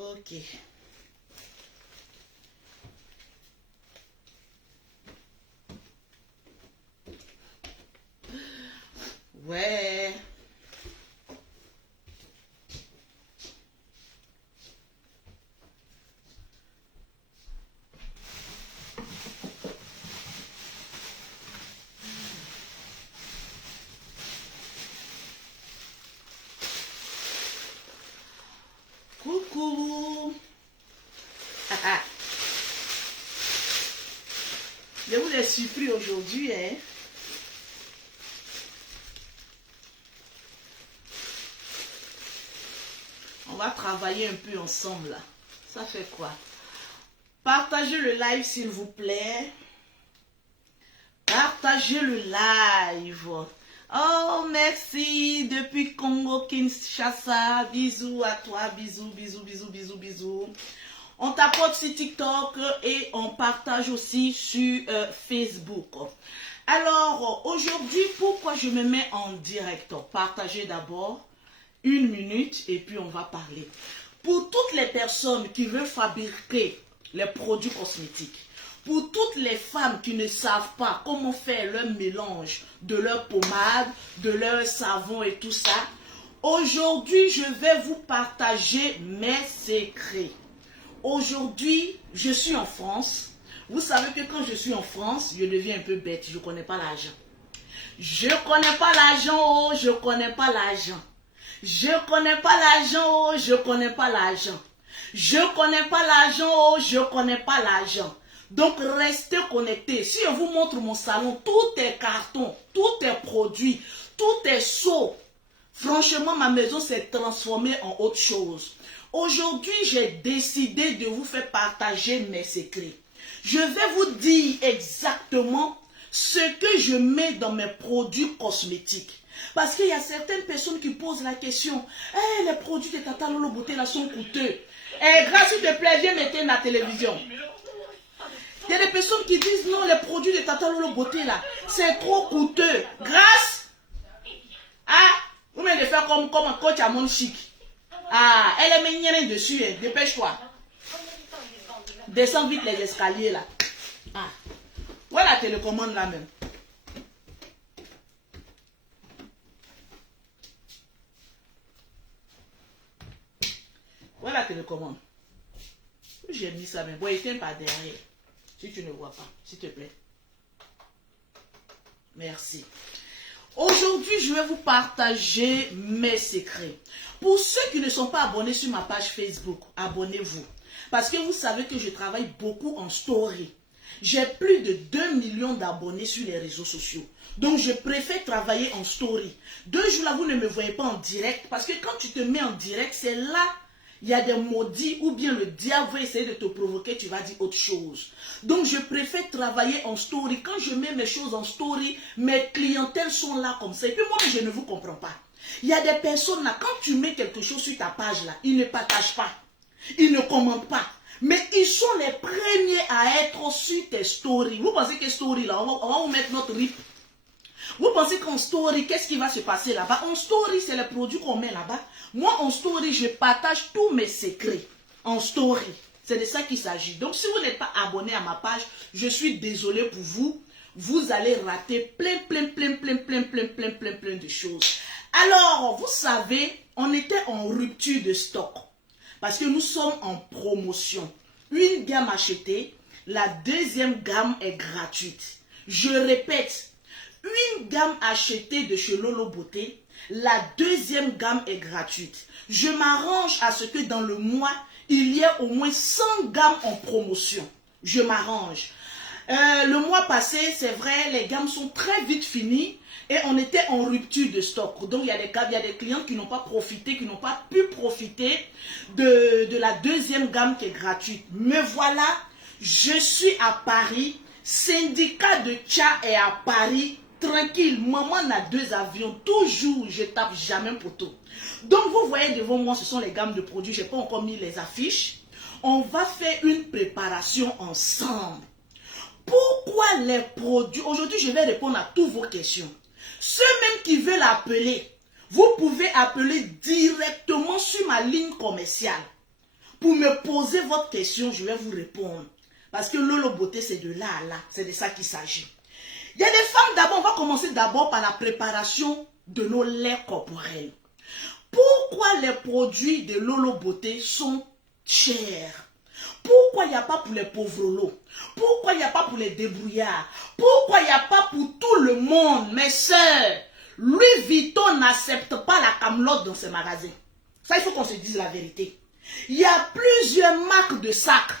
Ok. Ouais. Coucou. Je vous ai surpris aujourd'hui, hein. On va travailler un peu ensemble là. Ça fait quoi? Partagez le live s'il vous plaît. Partagez le live. Oh, merci. Depuis Congo, Kinshasa. Bisous à toi. Bisous, bisous, bisous, bisous, bisous. On tapote sur TikTok et on partage aussi sur Facebook. Alors, aujourd'hui, pourquoi je me mets en direct? Partagez d'abord 1 minute et puis on va parler. Pour toutes les personnes qui veulent fabriquer les produits cosmétiques, pour toutes les femmes qui ne savent pas comment faire leur mélange de leur pommade, de leur savon et tout ça, aujourd'hui, je vais vous partager mes secrets. Aujourd'hui, je suis en France. Vous savez que quand je suis en France, je deviens un peu bête. Je ne connais pas l'argent. Je ne connais pas l'argent, oh, je ne connais pas l'argent. Je ne connais pas l'argent, oh, je ne connais pas l'argent. Je ne connais pas l'argent, oh, je ne connais pas l'argent. Donc, restez connectés. Si je vous montre mon salon, tout est carton, tout est produit, tout est seau. Franchement, ma maison s'est transformée en autre chose. Aujourd'hui, j'ai décidé de vous faire partager mes secrets. Je vais vous dire exactement ce que je mets dans mes produits cosmétiques. Parce qu'il y a certaines personnes qui posent la question, hey, les produits de Tata Lolo Beauté là sont coûteux. Eh, grâce, s'il te plaît, viens mettre la télévision. Il y a des personnes qui disent non, les produits de Tata Lolo Beauté là, c'est trop coûteux. Grâce, ah, vous venez de faire comme un coach à mon chic. Ah, elle est mignonne dessus, hein. Dépêche-toi. Descends vite les escaliers là. Ah, voilà la télécommande là même. Voilà la télécommande. J'ai mis ça même. Bon, éteins par derrière. Si tu ne vois pas, s'il te plaît. Merci. Aujourd'hui, je vais vous partager mes secrets. Pour ceux qui ne sont pas abonnés sur ma page Facebook, abonnez-vous. Parce que vous savez que je travaille beaucoup en story. J'ai plus de 2 millions d'abonnés sur les réseaux sociaux. Donc, je préfère travailler en story. 2 jours là, vous ne me voyez pas en direct. Parce que quand tu te mets en direct, c'est là, il y a des maudits ou bien le diable va essayer de te provoquer, tu vas dire autre chose. Donc, je préfère travailler en story. Quand je mets mes choses en story, mes clientèles sont là comme ça. Et puis moi, je ne vous comprends pas. Il y a des personnes là, quand tu mets quelque chose sur ta page là, ils ne partagent pas. Ils ne commentent pas. Mais ils sont les premiers à être sur tes stories. Vous pensez que story là, on va vous mettre notre rip. Vous pensez qu'en story, qu'est-ce qui va se passer là-bas? En story, c'est les produits qu'on met là-bas. Moi, en story, je partage tous mes secrets. En story. C'est de ça qu'il s'agit. Donc, si vous n'êtes pas abonné à ma page, je suis désolé pour vous. Vous allez rater plein de choses. Alors, vous savez, on était en rupture de stock. Parce que nous sommes en promotion. Une gamme achetée, la deuxième gamme est gratuite. Je répète, une gamme achetée de chez Lolo Beauté, la deuxième gamme est gratuite. Je m'arrange à ce que dans le mois, il y ait au moins 100 gammes en promotion. Je m'arrange. Le mois passé, c'est vrai, les gammes sont très vite finies et on était en rupture de stock. Donc, il y a des clients qui n'ont pas profité, qui n'ont pas pu profiter de la deuxième gamme qui est gratuite. Me voilà, je suis à Paris, syndicat de Tcha est à Paris, tranquille, maman a 2 avions, toujours je tape jamais poteau. Donc, vous voyez devant moi, ce sont les gammes de produits, je n'ai pas encore mis les affiches. On va faire une préparation ensemble. Pourquoi les produits? Aujourd'hui, je vais répondre à toutes vos questions. Ceux même qui veulent appeler, vous pouvez appeler directement sur ma ligne commerciale. Pour me poser votre question, je vais vous répondre. Parce que Lolo Beauté, c'est de là à là. C'est de ça qu'il s'agit. Il y a des femmes, d'abord, on va commencer d'abord par la préparation de nos laits corporels. Pourquoi les produits de Lolo Beauté sont chers? Pourquoi il n'y a pas pour les pauvres lots? Pourquoi il n'y a pas pour les débrouillards? Pourquoi il n'y a pas pour tout le monde? Mes sœurs, Louis Vuitton n'accepte pas la camelote dans ses magasins. Ça, il faut qu'on se dise la vérité. Il y a plusieurs marques de sacs.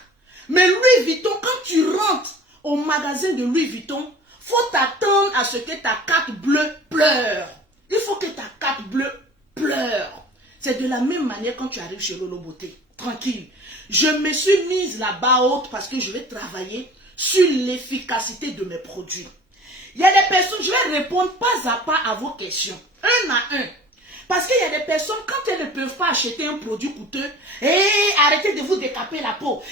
Mais Louis Vuitton, quand tu rentres au magasin de Louis Vuitton, faut t'attendre à ce que ta carte bleue pleure. Il faut que ta carte bleue pleure. C'est de la même manière quand tu arrives chez Lolo Beauté. Tranquille. Je me suis mise la barre haute parce que je vais travailler sur l'efficacité de mes produits. Il y a des personnes, je vais répondre pas à pas à vos questions. Un à un. Parce qu'il y a des personnes, quand elles ne peuvent pas acheter un produit coûteux, arrêtez de vous décaper la peau,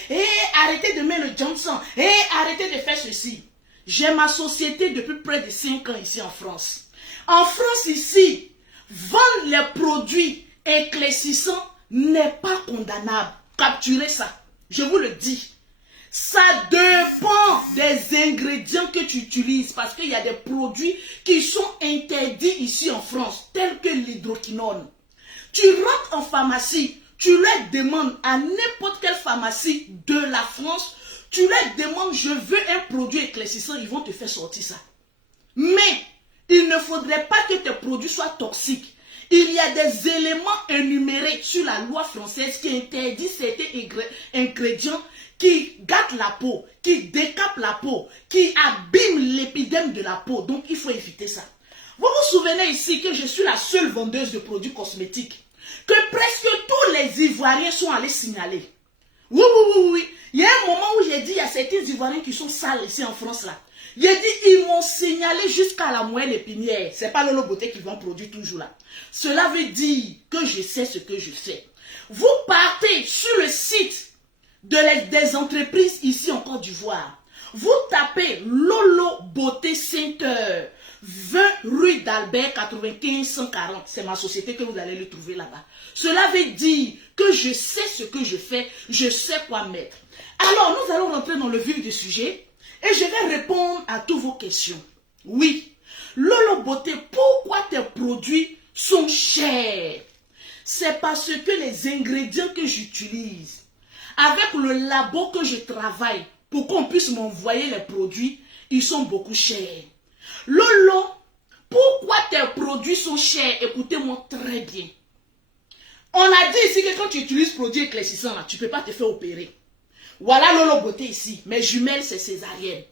arrêtez de mettre le Johnson, arrêtez de faire ceci. J'ai ma société depuis près de 5 ans ici en France. En France ici, vendre les produits éclaircissants n'est pas condamnable. Capturez ça. Je vous le dis. Ça dépend des ingrédients que tu utilises. Parce qu'il y a des produits qui sont interdits ici en France. Tels que l'hydroquinone. Tu rentres en pharmacie. Tu leur demandes à n'importe quelle pharmacie de la France. Tu leur demandes, je veux un produit éclaircissant. Ils vont te faire sortir ça. Mais il ne faudrait pas que tes produits soient toxiques. Il y a des éléments énumérés sur la loi française qui interdit certains ingrédients qui gâtent la peau, qui décapent la peau, qui abîment l'épiderme de la peau. Donc, il faut éviter ça. Vous vous souvenez ici que je suis la seule vendeuse de produits cosmétiques, que presque tous les Ivoiriens sont allés signaler. Oui, oui, oui, oui. Il y a un moment où j'ai dit, il y a certains Ivoiriens qui sont sales ici en France là. J'ai dit, ils m'ont signalé jusqu'à la moelle épinière. C'est pas Lolo Beauté qui vend produit toujours là. Cela veut dire que je sais ce que je fais. Vous partez sur le site des entreprises ici en Côte d'Ivoire. Vous tapez Lolo Beauté Center, 20 rue d'Albert 95 140. C'est ma société que vous allez le trouver là-bas. Cela veut dire que je sais ce que je fais, je sais quoi mettre. Alors, nous allons rentrer dans le vif du sujet. Et je vais répondre à toutes vos questions. Oui, Lolo Beauté, pourquoi tes produits sont chers? C'est parce que les ingrédients que j'utilise, avec le labo que je travaille, pour qu'on puisse m'envoyer les produits, ils sont beaucoup chers. Lolo, pourquoi tes produits sont chers? Écoutez-moi très bien. On a dit ici que quand tu utilises produits éclaircissants, là, tu ne peux pas te faire opérer. Voilà Lolo Beauté ici. Mes jumelles, c'est césarienne.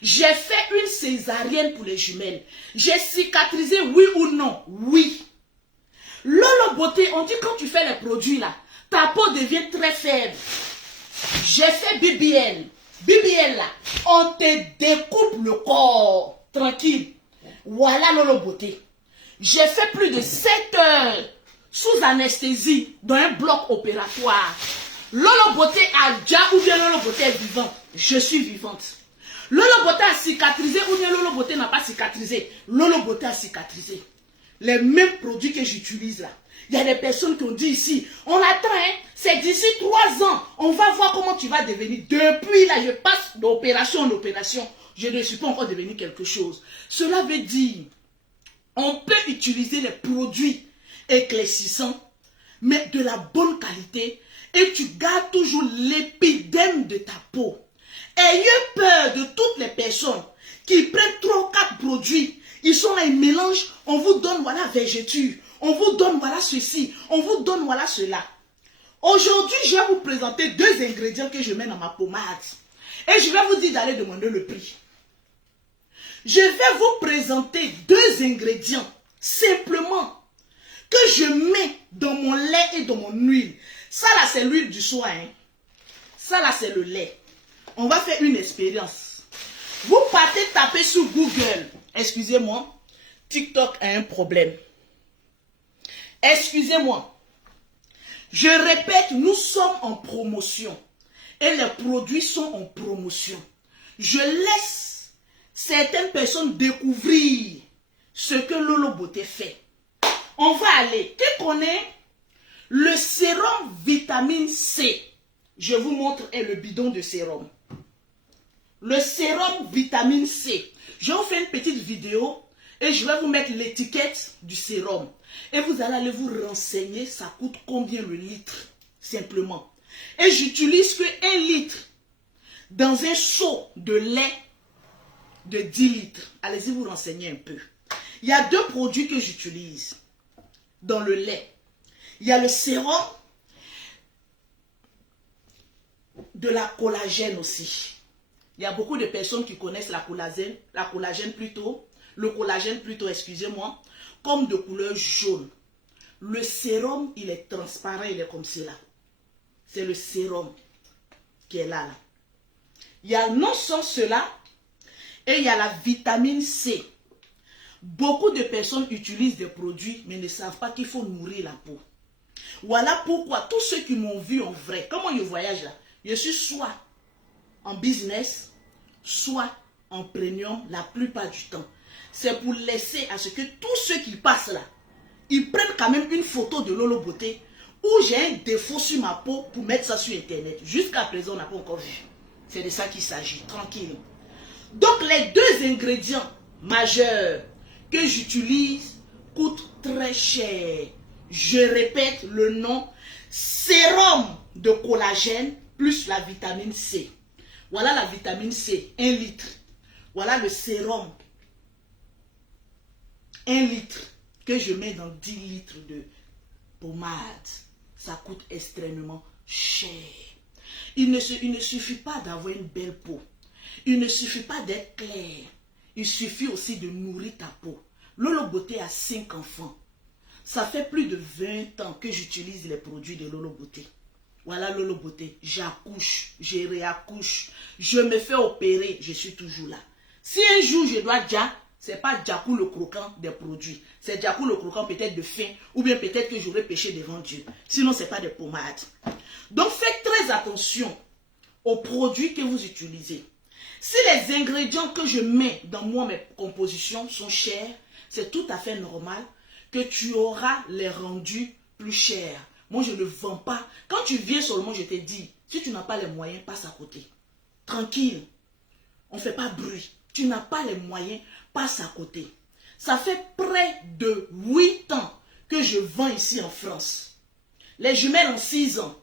J'ai fait une césarienne pour les jumelles. J'ai cicatrisé, oui ou non? Oui. Lolo Beauté, on dit quand tu fais les produits là, ta peau devient très faible. J'ai fait BBL. BBL là, on te découpe le corps. Tranquille. Voilà Lolo Beauté. J'ai fait plus de 7 heures sous anesthésie dans un bloc opératoire. Lolo Beauté a déjà ou bien Lolo Beauté est vivante. Je suis vivante. Lolo Beauté a cicatrisé ou bien Lolo Beauté n'a pas cicatrisé. Lolo Beauté a cicatrisé. Les mêmes produits que j'utilise là. Il y a des personnes qui ont dit ici, on attend, hein, c'est d'ici 3 ans, on va voir comment tu vas devenir. Depuis là, je passe d'opération en opération, je ne suis pas encore devenu quelque chose. Cela veut dire, on peut utiliser les produits éclaircissants, mais de la bonne qualité, et tu gardes toujours l'épiderme de ta peau. Ayez peur de toutes les personnes qui prennent 3 ou 4 produits. Ils sont là, ils mélangent, on vous donne voilà végéture, on vous donne voilà ceci, on vous donne voilà cela. Aujourd'hui, je vais vous présenter 2 ingrédients que je mets dans ma pommade. Et je vais vous dire d'aller demander le prix. Je vais vous présenter 2 ingrédients, simplement, que je mets dans mon lait et dans mon huile. Ça là, c'est l'huile du soin. Hein. Ça là, c'est le lait. On va faire une expérience. Vous partez taper sur Google. Excusez-moi, TikTok a un problème. Excusez-moi. Je répète, nous sommes en promotion. Et les produits sont en promotion. Je laisse certaines personnes découvrir ce que Lolo Beauté fait. On va aller. Qui connaît le sérum vitamine C? je vous montre est le bidon de sérum. Le sérum vitamine C. Je vais vous faire une petite vidéo et je vais vous mettre l'étiquette du sérum. Et vous allez aller vous renseigner, ça coûte combien le litre, simplement. Et j'utilise que 1 litre dans un seau de lait de 10 litres. Allez-y vous renseigner un peu. Il y a 2 produits que j'utilise dans le lait. Il y a le sérum de la collagène aussi. Il y a beaucoup de personnes qui connaissent le collagène plutôt, excusez-moi, comme de couleur jaune. Le sérum, il est transparent, il est comme cela. C'est le sérum qui est là. Il y a non sans cela, et il y a la vitamine C. Beaucoup de personnes utilisent des produits, mais ne savent pas qu'il faut nourrir la peau. Voilà pourquoi tous ceux qui m'ont vu en vrai, comment je voyage là, je suis soit en business, soit en premium la plupart du temps. C'est pour laisser à ce que tous ceux qui passent là, ils prennent quand même une photo de Lolo Beauté où j'ai un défaut sur ma peau pour mettre ça sur internet. Jusqu'à présent, on n'a pas encore vu. C'est de ça qu'il s'agit, tranquille. Donc les 2 ingrédients majeurs que j'utilise coûtent très cher. Je répète le nom, sérum de collagène plus la vitamine C. Voilà la vitamine C, 1 litre. Voilà le sérum, 1 litre que je mets dans 10 litres de pommade. Ça coûte extrêmement cher. Il ne suffit pas d'avoir une belle peau. Il ne suffit pas d'être clair. Il suffit aussi de nourrir ta peau. Lolo Beauté a 5 enfants. Ça fait plus de 20 ans que j'utilise les produits de Lolo Beauté. Voilà Lolo Beauté. J'accouche, je réaccouche. Je me fais opérer, je suis toujours là. Si un jour je dois déjà, ce n'est pas Djakou le croquant des produits. C'est Djakou le croquant peut-être de faim. Ou bien peut-être que j'aurais péché devant Dieu. Sinon, ce n'est pas des pommades. Donc faites très attention aux produits que vous utilisez. Si les ingrédients que je mets dans moi, mes compositions sont chers, c'est tout à fait normal que tu auras les rendus plus chers. Moi, je ne vends pas. Quand tu viens seulement, je te dis, si tu n'as pas les moyens, passe à côté. Tranquille. On ne fait pas bruit. Tu n'as pas les moyens, passe à côté. Ça fait près de 8 ans que je vends ici en France. Les jumelles en 6 ans.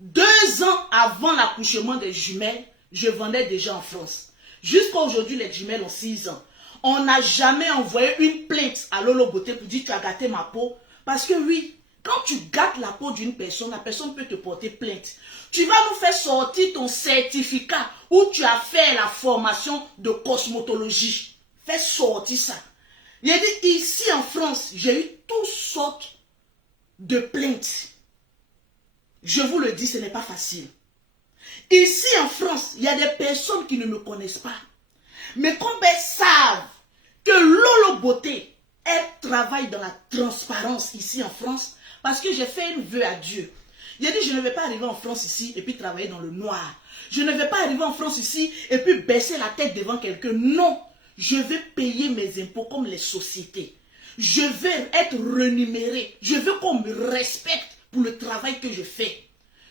2 ans avant l'accouchement des jumelles, je vendais déjà en France. Jusqu'à aujourd'hui, les jumelles ont 6 ans. On n'a jamais envoyé une plainte à Lolo Beauté pour dire tu as gâté ma peau. Parce que oui, quand tu gâtes la peau d'une personne, la personne peut te porter plainte. Tu vas nous faire sortir ton certificat où tu as fait la formation de cosmétologie. Fais sortir ça. Il a dit ici en France, j'ai eu toutes sortes de plaintes. Je vous le dis, ce n'est pas facile. Ici en France, il y a des personnes qui ne me connaissent pas. Mais comme elles savent que Lolo Beauté, elle travaille dans la transparence ici en France, parce que j'ai fait une vœu à Dieu. Il a dit, je ne vais pas arriver en France ici et puis travailler dans le noir. Je ne vais pas arriver en France ici et puis baisser la tête devant quelqu'un. Non, je vais payer mes impôts comme les sociétés. Je vais être rémunéré. Je veux qu'on me respecte pour le travail que je fais.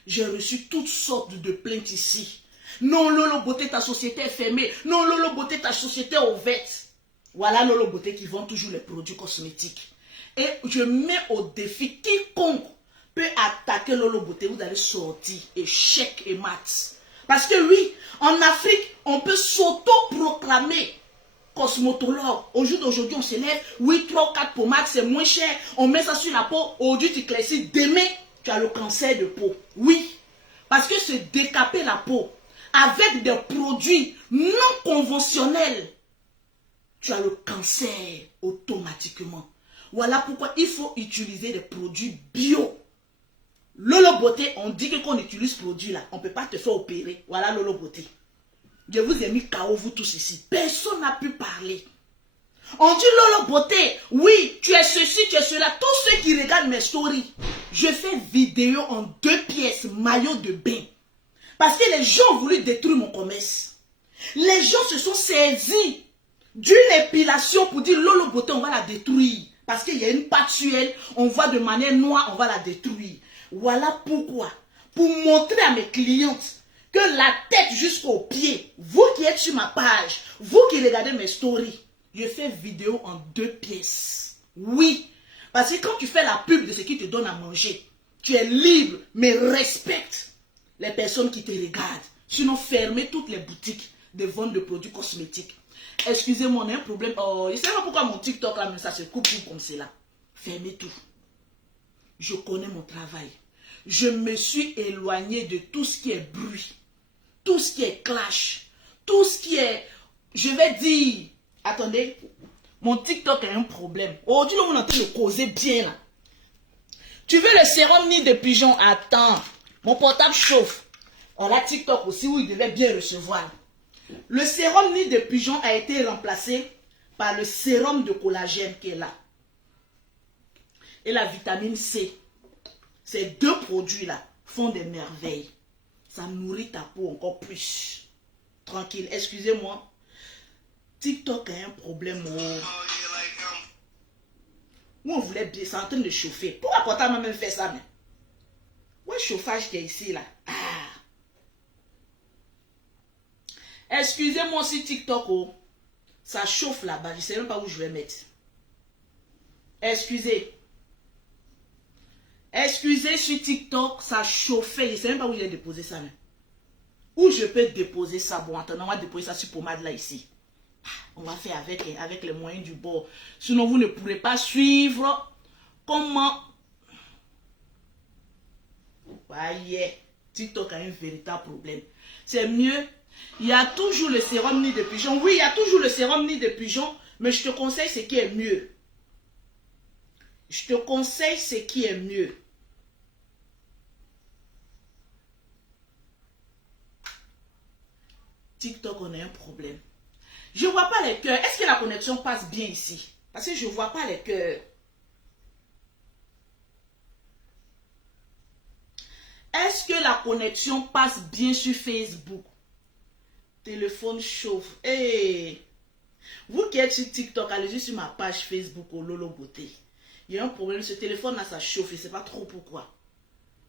J'ai reçu toutes sortes de plaintes ici. Non, Lolo Beauté, ta société est fermée. Non, Lolo Beauté, ta société est ouverte. Voilà Lolo Beauté qui vend toujours les produits cosmétiques. Et je mets au défi quiconque peut attaquer Lolo Beauté. Vous allez sortir échec et mat. Parce que oui, en Afrique, on peut s'auto-proclamer cosmétologue. Au jour d'aujourd'hui, on se lève. Oui, 3 ou 4 pommades, c'est moins cher. On met ça sur la peau. Aujourd'hui, tu éclaircis. Demain, tu as le cancer de peau. Oui, parce que se décaper la peau avec des produits non conventionnels, tu as le cancer automatiquement. Voilà pourquoi il faut utiliser des produits bio. Lolo Beauté, on dit que quand on utilise ce produit là, on ne peut pas te faire opérer. Voilà Lolo Beauté. Je vous ai mis KO vous tous ici. Personne n'a pu parler. On dit Lolo Beauté, oui, tu es ceci, tu es cela. Tous ceux qui regardent mes stories, je fais vidéo en 2 pièces, maillot de bain. Parce que les gens ont voulu détruire mon commerce. Les gens se sont saisis d'une épilation pour dire Lolo Beauté, on va la détruire. Parce qu'il y a une pâte sur elle, on voit de manière noire, on va la détruire. Voilà pourquoi, pour montrer à mes clientes que la tête jusqu'aux pieds, vous qui êtes sur ma page, vous qui regardez mes stories, je fais vidéo en 2 pièces. Oui, parce que quand tu fais la pub de ce qui te donne à manger, tu es libre, mais respecte les personnes qui te regardent. Sinon, fermez toutes les boutiques de vente de produits cosmétiques. Excusez-moi, on a un problème. Oh, je ne sais pas pourquoi mon TikTok là, mais ça se coupe comme cela. Fermez tout. Je connais mon travail. Je me suis éloigné de tout ce qui est bruit, tout ce qui est clash, tout ce qui est, je vais dire, attendez, mon TikTok a un problème. Aujourd'hui, on est en train de causer bien là. Tu veux le sérum nid de pigeon? Attends, mon portable chauffe. On a TikTok aussi où il devait bien recevoir. Le sérum nid de pigeon a été remplacé par le sérum de collagène qui est là. Et la vitamine C. Ces 2 produits-là font des merveilles. Ça nourrit ta peau encore plus. Tranquille, excusez-moi. TikTok a un problème. Où on voulait bien, c'est en train de chauffer. Pourquoi pourtant maman fait ça? Mais? Où est le chauffage qui est ici là? Ah. Excusez-moi si TikTok, oh, ça chauffe là-bas. Je ne sais même pas où je vais mettre. Excusez. Excusez sur TikTok, ça chauffait. Je ne sais même pas où je vais déposer ça. Mais. Où je peux déposer ça? Bon, attends, on va déposer ça sur pommade là ici. On va faire avec les moyens du bord. Sinon, vous ne pourrez pas suivre comment... Voyez, TikTok a un véritable problème. C'est mieux. Il y a toujours le sérum nid de pigeon. Oui, il y a toujours le sérum nid de pigeon. Mais je te conseille ce qui est mieux. Je te conseille ce qui est mieux. TikTok, on a un problème. Je ne vois pas les cœurs. Est-ce que la connexion passe bien ici? Parce que je ne vois pas les cœurs. Est-ce que la connexion passe bien sur Facebook? Téléphone chauffe. Hey. Vous qui êtes sur TikTok, allez-y sur ma page Facebook au Lolo Beauté. Il y a un problème. Ce téléphone-là, ça chauffe. Je ne sais pas trop pourquoi.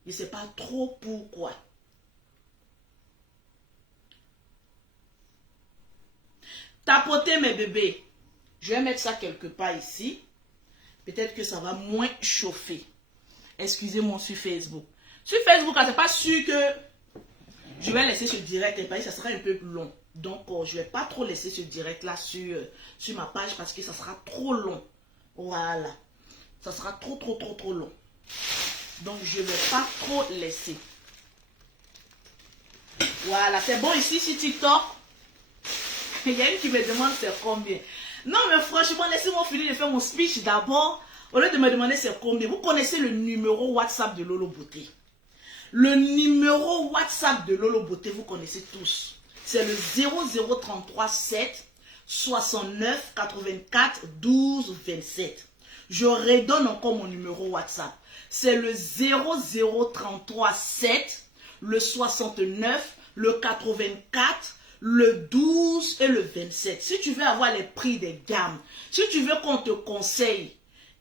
Je ne sais pas trop pourquoi. Tapotez mes bébés. Je vais mettre ça quelque part ici. Peut-être que ça va moins chauffer. Excusez-moi sur Facebook. Sur Facebook, ce n'est pas sûr que je vais laisser ce direct. Et ça sera un peu plus long. Donc, je ne vais pas trop laisser ce direct là sur ma page parce que ça sera trop long. Voilà. Ça sera trop long. Donc, je ne vais pas trop laisser. Voilà. C'est bon ici sur TikTok. Il y a une qui me demande c'est combien. Non, mais franchement, laissez-moi finir de faire mon speech d'abord. Au lieu de me demander c'est combien. Vous connaissez le numéro WhatsApp de Lolo Beauté. Le numéro WhatsApp de Lolo Beauté, vous connaissez tous. C'est le 0033 7 69 84 12 27. Je redonne encore mon numéro WhatsApp. C'est le 0033 7, le 69, le 84, le 12 et le 27. Si tu veux avoir les prix des gammes, si tu veux qu'on te conseille,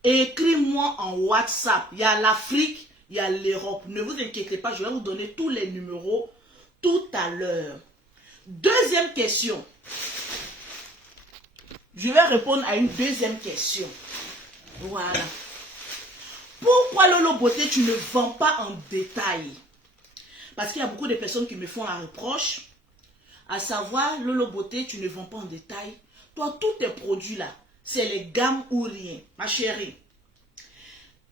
écris-moi en WhatsApp. Il y a l'Afrique, il y a l'Europe. Ne vous inquiétez pas, je vais vous donner tous les numéros tout à l'heure. Deuxième question. Je vais répondre à une deuxième question. Voilà. Pourquoi Lolo Beauté, tu ne vends pas en détail? Parce qu'il y a beaucoup de personnes qui me font la reproche. À savoir, Lolo Beauté, tu ne vends pas en détail. Toi, tous tes produits là, c'est les gammes ou rien. Ma chérie,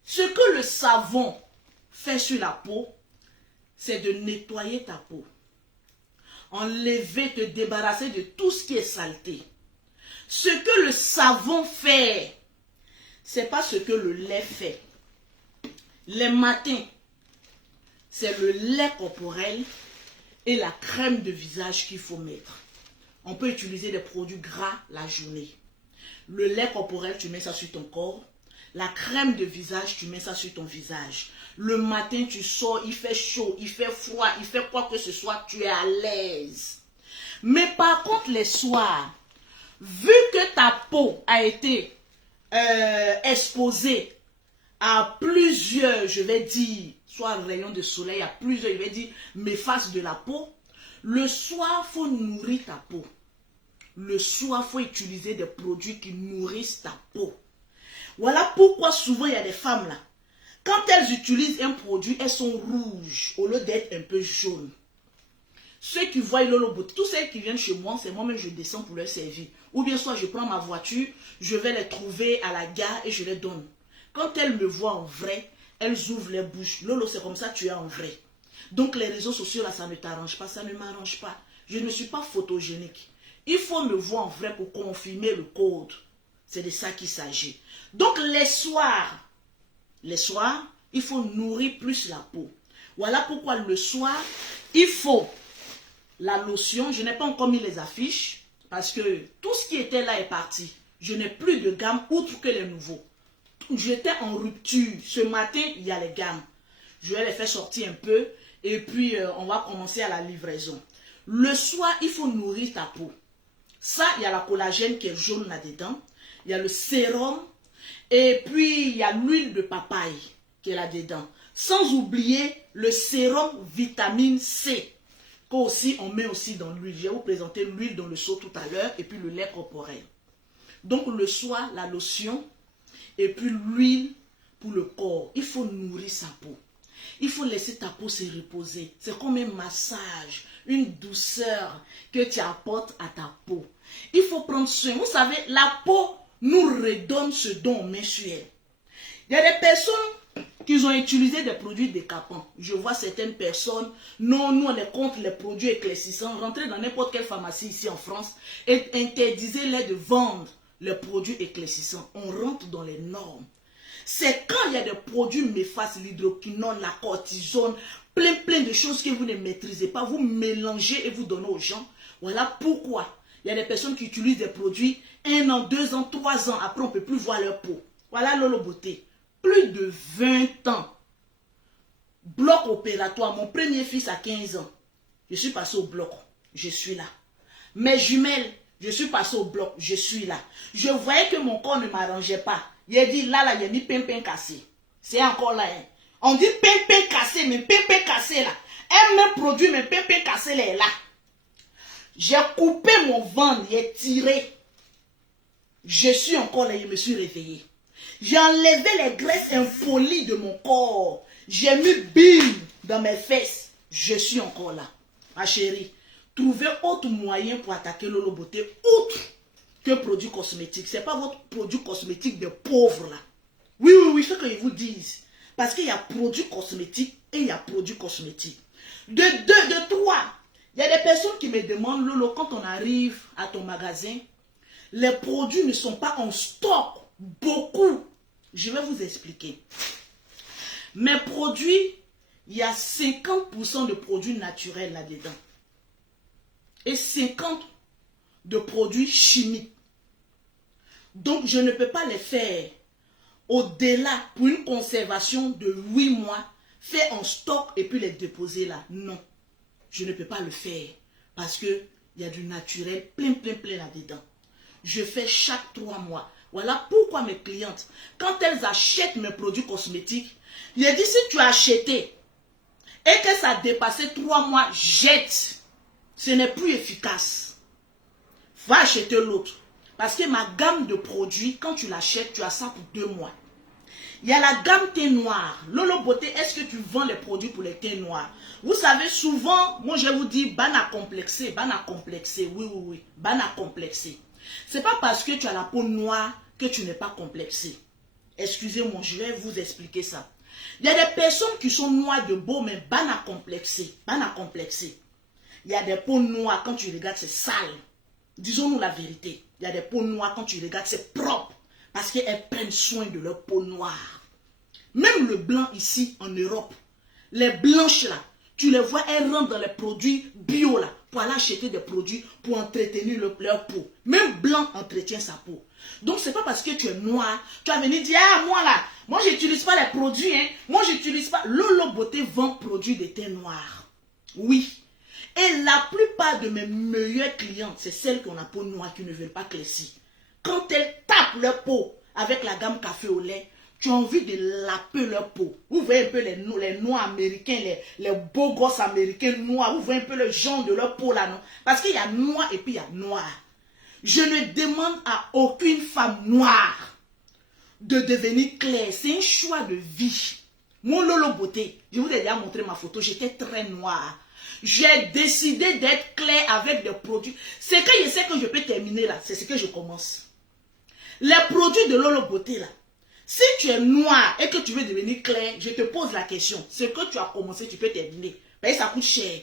ce que le savon fait sur la peau, c'est de nettoyer ta peau. Enlever, te débarrasser de tout ce qui est saleté. Ce que le savon fait, c'est pas ce que le lait fait. Les matins, c'est le lait corporel et la crème de visage qu'il faut mettre. On peut utiliser des produits gras la journée. Le lait corporel, tu mets ça sur ton corps. La crème de visage, tu mets ça sur ton visage. Le matin, tu sors, il fait chaud, il fait froid, il fait quoi que ce soit, tu es à l'aise. Mais par contre, les soirs, vu que ta peau a été exposée à plusieurs, je vais dire, soit rayons de soleil, à plusieurs, je vais dire, mes faces de la peau. Le soir, il faut nourrir ta peau. Le soir, il faut utiliser des produits qui nourrissent ta peau. Voilà pourquoi souvent, il y a des femmes là. Quand elles utilisent un produit, elles sont rouges au lieu d'être un peu jaunes. Ceux qui voient Lolo Beauté, tous ceux qui viennent chez moi, c'est moi-même je descends pour leur servir. Ou bien soit je prends ma voiture, je vais les trouver à la gare et je les donne. Quand elles me voient en vrai, elles ouvrent les bouches. Lolo, c'est comme ça, tu es en vrai. Donc les réseaux sociaux, là, ça ne t'arrange pas, ça ne m'arrange pas. Je ne suis pas photogénique. Il faut me voir en vrai pour confirmer le code. C'est de ça qu'il s'agit. Donc les soirs, il faut nourrir plus la peau. Voilà pourquoi le soir, il faut la lotion. Je n'ai pas encore mis les affiches parce que tout ce qui était là est parti. Je n'ai plus de gamme outre que les nouveaux. J'étais en rupture. Ce matin, il y a les gammes. Je vais les faire sortir un peu et puis on va commencer à la livraison. Le soir, il faut nourrir ta peau. Ça, il y a la collagène qui est jaune là-dedans. Il y a le sérum. Et puis, il y a l'huile de papaye qui est là-dedans. Sans oublier le sérum vitamine C. Qu'aussi, on met aussi dans l'huile. Je vais vous présenter l'huile dans le seau tout à l'heure. Et puis, le lait corporel. Donc, le soir, la lotion. Et puis, l'huile pour le corps. Il faut nourrir sa peau. Il faut laisser ta peau se reposer. C'est comme un massage, une douceur que tu apportes à ta peau. Il faut prendre soin. Vous savez, la peau nous redonne ce dont on met sur elle. Il y a des personnes qui ont utilisé des produits décapants. Je vois certaines personnes, non, nous on est contre les produits éclaircissants. Rentrez dans n'importe quelle pharmacie ici en France et interdisez-les de vendre les produits éclaircissants. On rentre dans les normes. C'est quand il y a des produits méfaces, l'hydroquinone, la cortisone, plein de choses que vous ne maîtrisez pas, vous mélangez et vous donnez aux gens. Voilà pourquoi il y a des personnes qui utilisent des produits 1 an, 2 ans, 3 ans, après on ne peut plus voir leur peau. Voilà Lolo Beauté. Plus de 20 ans. Bloc opératoire. Mon premier fils a 15 ans. Je suis passé au bloc. Je suis là. Mes jumelles, je suis passé au bloc. Je suis là. Je voyais que mon corps ne m'arrangeait pas. Il a dit là, il y a mis pimpin cassé. C'est encore là. Hein. On dit pimpin cassé, mais pimpin cassé là. Un même produit, mais pimpin cassé là est là. J'ai coupé mon ventre, j'ai tiré. Je suis encore là, je me suis réveillé. J'ai enlevé les graisses impolies de mon corps. J'ai mis bim dans mes fesses. Je suis encore là. Ma chérie, trouvez autre moyen pour attaquer Lolo Beauté, outre que produits cosmétiques. Ce n'est pas votre produit cosmétique de pauvres là. Oui, ce qu'ils vous disent. Parce qu'il y a produits cosmétiques et il y a produits cosmétiques. De 3. Il y a des personnes qui me demandent, Lolo, quand on arrive à ton magasin, les produits ne sont pas en stock. Beaucoup. Je vais vous expliquer. Mes produits, il y a 50% de produits naturels là-dedans. Et 50% de produits chimiques. Donc, je ne peux pas les faire au-delà pour une conservation de 8 mois, faire en stock et puis les déposer là. Non. Je ne peux pas le faire parce qu'il y a du naturel plein là-dedans. Je fais chaque 3 mois. Voilà pourquoi mes clientes, quand elles achètent mes produits cosmétiques, je dis si tu as acheté et que ça a dépassé 3 mois, jette. Ce n'est plus efficace. Va acheter l'autre. Parce que ma gamme de produits, quand tu l'achètes, tu as ça pour 2 mois. Il y a la gamme thé noir. Lolo Beauté, est-ce que tu vends les produits pour les thés noirs? Vous savez, souvent, moi je vous dis, bana complexé. Oui, bana complexé. C'est pas parce que tu as la peau noire que tu n'es pas complexé. Excusez-moi, je vais vous expliquer ça. Il y a des personnes qui sont noires de beau, mais bana complexé. Il y a des peaux noires, quand tu regardes, c'est sale. Disons-nous la vérité. Il y a des peaux noires, quand tu regardes, c'est propre. Parce qu'elles prennent soin de leur peau noire. Même le blanc ici, en Europe, les blanches là, tu les vois, elles rentrent dans les produits bio là, pour aller acheter des produits pour entretenir leur peau. Même blanc entretient sa peau. Donc, c'est pas parce que tu es noir, tu vas venir dire, ah, moi là, moi j'utilise pas les produits, hein. Moi j'utilise pas. Lolo Beauté vend produits de teint noir. Oui. Et la plupart de mes meilleures clientes, c'est celles qui ont la peau noire, qui ne veulent pas clécir. Quand elles tapent leur peau avec la gamme café au lait, tu as envie de laper leur peau. Vous voyez un peu les noirs américains, les beaux gosses américains noirs. Vous voyez un peu le genre de leur peau là, non? Parce qu'il y a noir et puis il y a noir. Je ne demande à aucune femme noire de devenir claire. C'est un choix de vie. Mon Lolo Beauté, je vous ai déjà montré ma photo, j'étais très noire. J'ai décidé d'être claire avec des produits. C'est que je sais que je peux terminer là, c'est ce que je commence. Les produits de Lolo Beauté là, si tu es noir et que tu veux devenir clair, je te pose la question. Ce que tu as commencé, tu peux terminer. Mais ça coûte cher.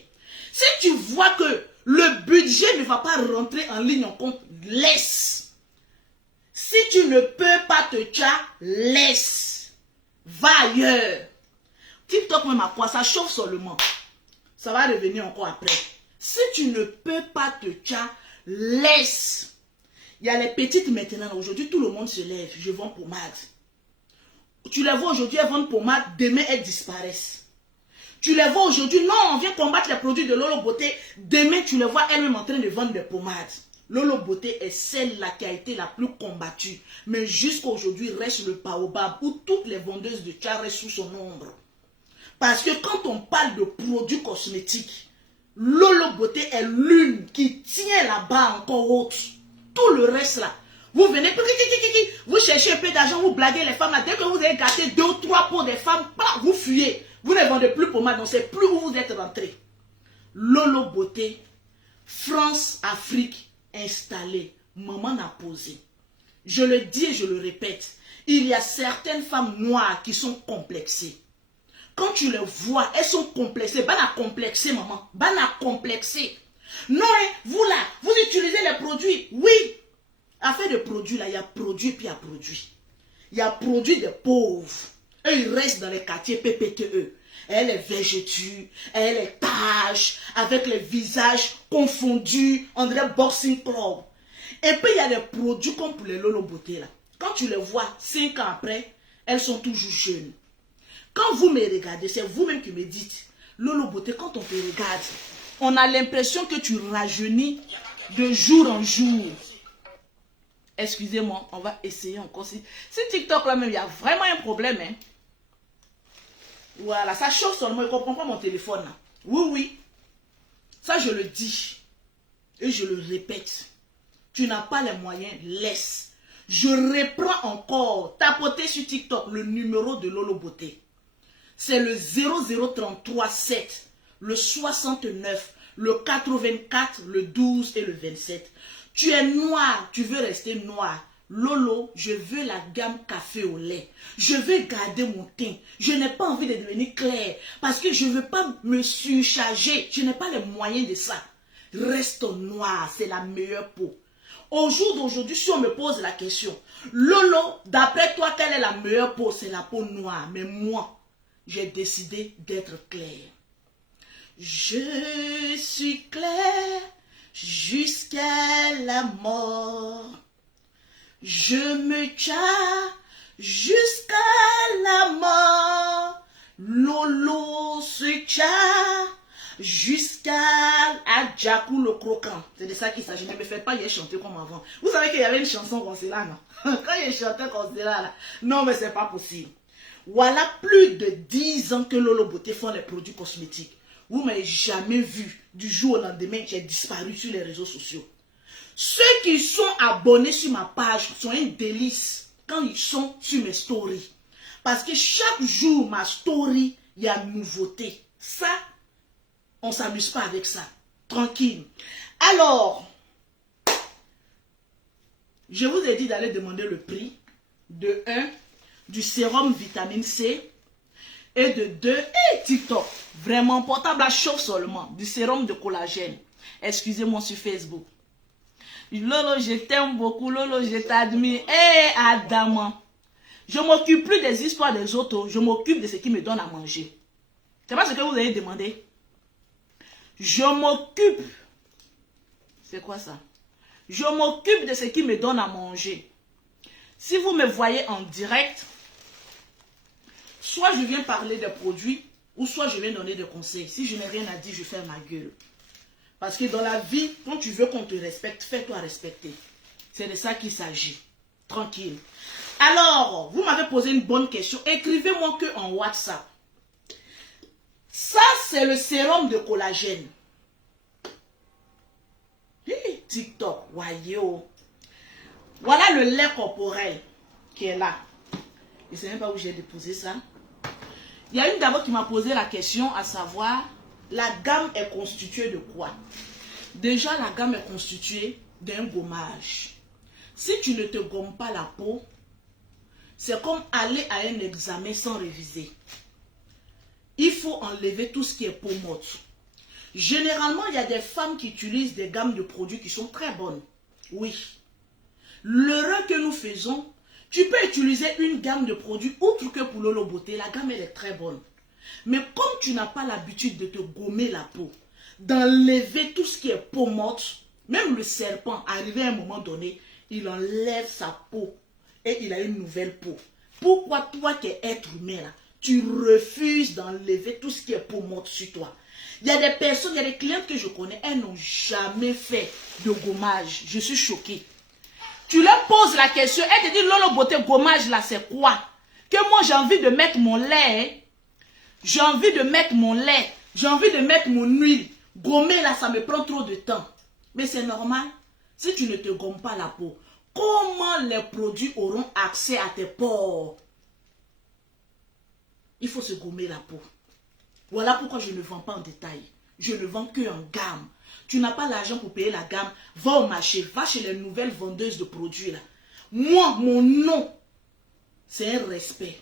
Si tu vois que le budget ne va pas rentrer en ligne en compte, laisse. Si tu ne peux pas te tcha, laisse. Va ailleurs. TikTok même à quoi? Ça chauffe seulement. Ça va revenir encore après. Si tu ne peux pas te tcha, laisse. Il y a les petites maintenant. Aujourd'hui, tout le monde se lève. Je vends pommade. Tu les vois aujourd'hui, elles vendent pommade. Demain, elles disparaissent. Tu les vois aujourd'hui. Non, on vient combattre les produits de Lolo Beauté. Demain, tu les vois elles-mêmes en train de vendre des pommades. Lolo Beauté est celle-là qui a été la plus combattue. Mais jusqu'à aujourd'hui, reste le baobab où toutes les vendeuses de tcha restent sous son ombre. Parce que quand on parle de produits cosmétiques, Lolo Beauté est l'une qui tient la barre encore haute. Tout le reste là, vous venez, vous cherchez un peu d'argent, vous blaguez les femmes là. Dès que vous avez gâté 2 ou 3 pots des femmes, vous fuyez. Vous ne vendez plus pommade, on ne sait plus où vous êtes rentré. Lolo Beauté, France, Afrique, installée. Maman n'a posé. Je le dis et je le répète, il y a certaines femmes noires qui sont complexées. Quand tu les vois, elles sont complexées. Bana complexée, maman. Bana complexée. Non, vous là, vous utilisez les produits. Oui. Affaire de produits là, il y a produit puis il y a produit. Il y a produit des pauvres. Eux, ils restent dans les quartiers PPTE. Elle est végétue, elle est tache, avec les visages confondus, on dirait Boxing Club. Et puis il y a des produits comme pour les Lolo Beauté là. Quand tu les vois 5 ans après, elles sont toujours jeunes. Quand vous me regardez, c'est vous-même qui me dites, Lolo Beauté, quand on te regarde, on a l'impression que tu rajeunis de jour en jour. Excusez-moi, on va essayer encore. Si TikTok là même, il y a vraiment un problème. Hein. Voilà, ça chauffe seulement, il ne comprend pas mon téléphone. Là. Oui, oui. Ça, je le dis. Et je le répète. Tu n'as pas les moyens, laisse. Je reprends encore, tapoter sur TikTok le numéro de Lolo Beauté. C'est le 00337, le 69, le 84, le 12 et le 27. Tu es noir, tu veux rester noir. Lolo, je veux la gamme café au lait. Je veux garder mon teint. Je n'ai pas envie de devenir clair parce que je ne veux pas me surcharger. Je n'ai pas les moyens de ça. Reste noir, c'est la meilleure peau. Au jour d'aujourd'hui, si on me pose la question, Lolo, d'après toi, quelle est la meilleure peau? C'est la peau noire. Mais moi, j'ai décidé d'être clair. Je suis clair jusqu'à la mort. Je me tcha jusqu'à la mort. Lolo se tcha jusqu'à Adjakou le croquant. C'est de ça qu'il s'agit. Ne me faites pas y chanter comme avant. Vous savez qu'il y avait une chanson comme cela, non? Quand il chantait comme cela, là. Non, mais c'est pas possible. Voilà plus de 10 ans que Lolo Beauté font les produits cosmétiques. Vous ne m'avez jamais vu du jour au lendemain, j'ai disparu sur les réseaux sociaux. Ceux qui sont abonnés sur ma page sont un délice quand ils sont sur mes stories. Parce que chaque jour, ma story, il y a une nouveauté. Ça, on ne s'amuse pas avec ça. Tranquille. Alors, je vous ai dit d'aller demander le prix de 1, du sérum vitamine C, et de 2, TikTok, vraiment portable à chauffe seulement, du sérum de collagène. Excusez-moi sur Facebook. Lolo, je t'aime beaucoup. Lolo, je t'admire. Adama. Je ne m'occupe plus des histoires des autres. Je m'occupe de ce qui me donne à manger. C'est pas ce que vous avez demandé. Je m'occupe. C'est quoi ça? Je m'occupe de ce qui me donne à manger. Si vous me voyez en direct, soit je viens parler des produits, ou soit je viens donner des conseils. Si je n'ai rien à dire, je ferme ma gueule. Parce que dans la vie, quand tu veux qu'on te respecte, fais-toi respecter. C'est de ça qu'il s'agit. Tranquille. Alors, vous m'avez posé une bonne question. Écrivez-moi que en WhatsApp. Ça, c'est le sérum de collagène. TikTok, wayo. Voilà le lait corporel qui est là. Je ne sais même pas où j'ai déposé ça. Il y a une dame qui m'a posé la question à savoir, la gamme est constituée de quoi? Déjà, la gamme est constituée d'un gommage. Si tu ne te gommes pas la peau, c'est comme aller à un examen sans réviser. Il faut enlever tout ce qui est peau morte. Généralement, il y a des femmes qui utilisent des gammes de produits qui sont très bonnes. Oui. L'erreur que nous faisons, tu peux utiliser une gamme de produits outre que pour Lolo Beauté. La gamme, elle est très bonne. Mais comme tu n'as pas l'habitude de te gommer la peau, d'enlever tout ce qui est peau morte, même le serpent, arrivé à un moment donné, il enlève sa peau et il a une nouvelle peau. Pourquoi toi qui es être humain, là, tu refuses d'enlever tout ce qui est peau morte sur toi? Il y a des personnes, il y a des clientes que je connais, elles n'ont jamais fait de gommage. Je suis choquée. Tu leur poses la question, elle te dit, Lolo Beauté, gommage là, c'est quoi? Que moi j'ai envie de mettre mon lait, j'ai envie de mettre mon lait, j'ai envie de mettre mon huile. Gommer là, ça me prend trop de temps. Mais c'est normal. Si tu ne te gommes pas la peau, comment les produits auront accès à tes pores? Il faut se gommer la peau. Voilà pourquoi je ne vends pas en détail. Je ne vends que en gamme. Tu n'as pas l'argent pour payer la gamme. Va au marché, va chez les nouvelles vendeuses de produits là. Moi, mon nom, c'est un respect.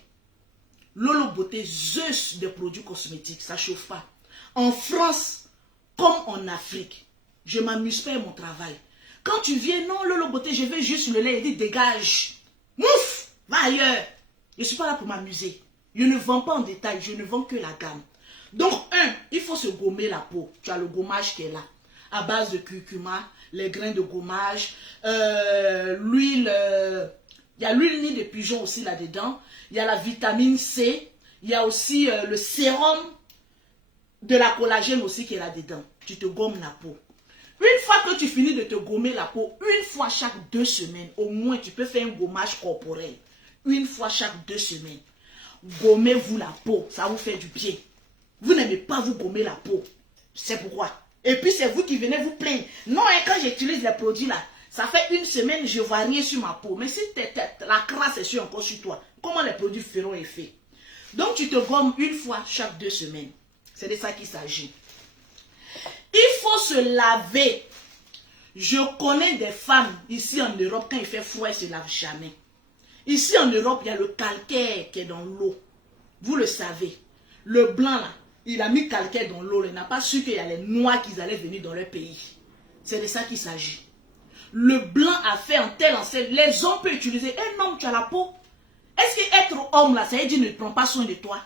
Lolo Beauté, Zeus des produits cosmétiques, ça ne chauffe pas. En France, comme en Afrique, je m'amuse pas à mon travail. Quand tu viens, non, Lolo Beauté, je veux juste le lait, il dit dégage. Mouf, va ailleurs. Je ne suis pas là pour m'amuser. Je ne vends pas en détail, je ne vends que la gamme. Donc, il faut se gommer la peau. Tu as le gommage qui est là, à base de curcuma, les grains de gommage, l'huile, il y a l'huile nid de pigeon aussi là-dedans, il y a la vitamine C, il y a aussi le sérum de la collagène aussi qui est là-dedans. Tu te gommes la peau. Une fois que tu finis de te gommer la peau, une fois chaque 2 semaines, au moins tu peux faire un gommage corporel. Une fois chaque 2 semaines. Gommez-vous la peau, ça vous fait du bien. Vous n'aimez pas vous gommer la peau. C'est pourquoi. Et puis c'est vous qui venez vous plaindre. Non, hein, quand j'utilise les produits là, ça fait 1 semaine, je ne vois rien sur ma peau. Mais si la crasse est encore sur toi, comment les produits feront effet? Donc tu te gommes une fois chaque 2 semaines. C'est de ça qu'il s'agit. Il faut se laver. Je connais des femmes ici en Europe, quand il fait froid, elles ne se lavent jamais. Ici en Europe, il y a le calcaire qui est dans l'eau. Vous le savez. Le blanc là, il a mis calcaire dans l'eau. Il n'a pas su qu'il y a les noirs qui allaient venir dans leur pays. C'est de ça qu'il s'agit. Le blanc a fait en telle enseigne. Les hommes peuvent utiliser. Un homme, tu as la peau. Est-ce qu'être homme là, ça veut dire ne prends pas soin de toi?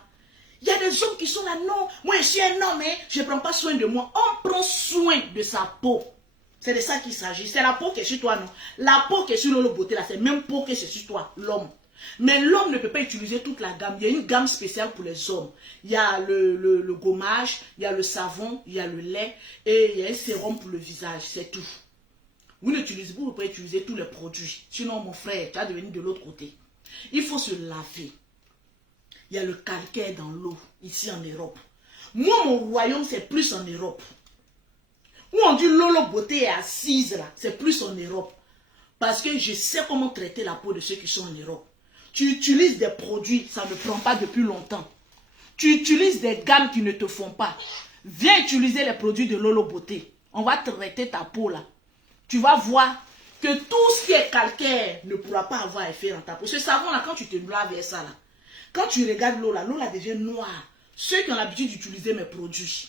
Il y a des hommes qui sont là, non, moi je suis un homme, hein, je ne prends pas soin de moi. On prend soin de sa peau. C'est de ça qu'il s'agit. C'est la peau qui est sur toi, non. La peau qui est sur Lolo Beauté, là, c'est même peau qui est sur toi, l'homme. Mais l'homme ne peut pas utiliser toute la gamme. Il y a une gamme spéciale pour les hommes. Il y a le gommage, il y a le savon, il y a le lait et il y a un sérum pour le visage. C'est tout. Vous ne pouvez pas utiliser tous les produits. Sinon, mon frère, tu vas devenir de l'autre côté. Il faut se laver. Il y a le calcaire dans l'eau, ici en Europe. Moi, mon royaume, c'est plus en Europe. Où on dit Lolo Beauté est assise là, c'est plus en Europe. Parce que je sais comment traiter la peau de ceux qui sont en Europe. Tu utilises des produits, ça ne prend pas depuis longtemps. Tu utilises des gammes qui ne te font pas. Viens utiliser les produits de Lolo Beauté. On va traiter ta peau là. Tu vas voir que tout ce qui est calcaire ne pourra pas avoir effet dans ta peau. Ce savon là, quand tu te laves avec ça là, quand tu regardes l'eau là devient noire. Ceux qui ont l'habitude d'utiliser mes produits,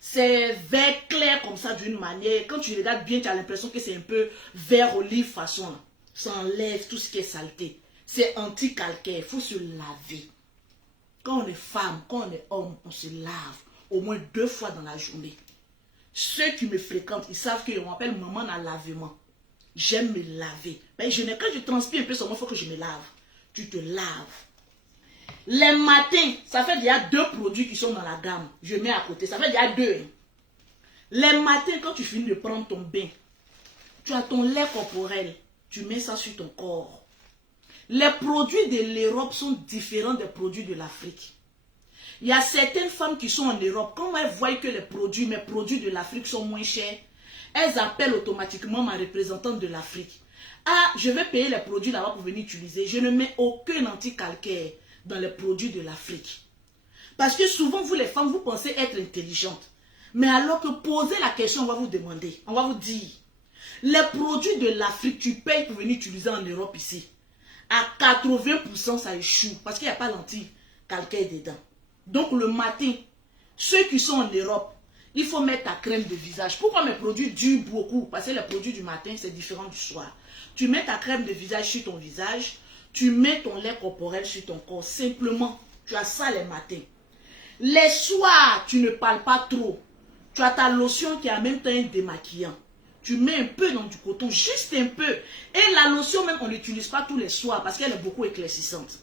c'est vert clair comme ça d'une manière. Quand tu regardes bien, tu as l'impression que c'est un peu vert olive façon là. Ça enlève tout ce qui est saleté. C'est anti-calcaire. Il faut se laver. Quand on est femme, quand on est homme, on se lave au moins 2 fois dans la journée. Ceux qui me fréquentent, ils savent que je m'appelle maman à lavement. J'aime me laver. Ben, quand je transpire un peu sur moi, il faut que je me lave. Tu te laves. Les matins, ça fait déjà 2 produits qui sont dans la gamme. Je mets à côté. Ça fait déjà 2. Les matins, quand tu finis de prendre ton bain, tu as ton lait corporel. Tu mets ça sur ton corps. Les produits de l'Europe sont différents des produits de l'Afrique. Il y a certaines femmes qui sont en Europe, quand elles voient que mes produits de l'Afrique sont moins chers, elles appellent automatiquement ma représentante de l'Afrique. Ah, je vais payer les produits là-bas pour venir utiliser. Je ne mets aucun anti-calcaire dans les produits de l'Afrique. Parce que souvent, vous les femmes, vous pensez être intelligentes. Mais alors que posez la question, on va vous demander, on va vous dire, les produits de l'Afrique, tu payes pour venir utiliser en Europe ici. À 80%, ça échoue parce qu'il n'y a pas l'anti-calcaire dedans. Donc le matin, ceux qui sont en Europe, il faut mettre ta crème de visage. Pourquoi mes produits durent beaucoup? Parce que les produits du matin, c'est différent du soir. Tu mets ta crème de visage sur ton visage, tu mets ton lait corporel sur ton corps. Simplement, tu as ça les matins. Les soirs, tu ne parles pas trop. Tu as ta lotion qui est en même temps un démaquillant. Tu mets un peu dans du coton, juste un peu. Et la lotion même, on ne l'utilise pas tous les soirs parce qu'elle est beaucoup éclaircissante.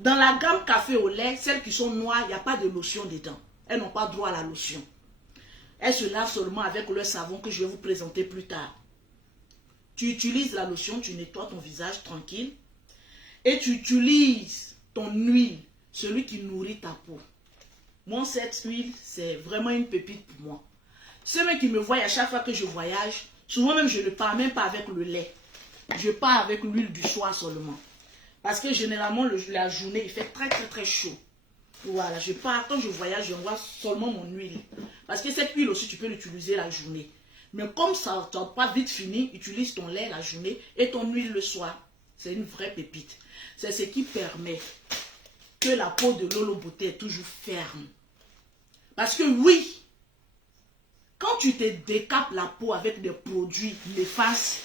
Dans la gamme café au lait, celles qui sont noires, il n'y a pas de lotion dedans. Elles n'ont pas droit à la lotion. Elles se lavent seulement avec le savon que je vais vous présenter plus tard. Tu utilises la lotion, tu nettoies ton visage tranquille. Et tu utilises ton huile, celui qui nourrit ta peau. Moi, cette huile, c'est vraiment une pépite pour moi. Ceux qui me voient à chaque fois que je voyage, souvent même je ne pars même pas avec le lait. Je pars avec l'huile du soir seulement. Parce que généralement, la journée, il fait très chaud. Voilà, je pars, quand je voyage, j'envoie seulement mon huile. Parce que cette huile aussi, tu peux l'utiliser la journée. Mais comme ça, tu n'as pas vite fini, utilise ton lait la journée et ton huile le soir. C'est une vraie pépite. C'est ce qui permet que la peau de Lolo Beauté est toujours ferme. Parce que oui, quand tu te décapes la peau avec des produits néfastes,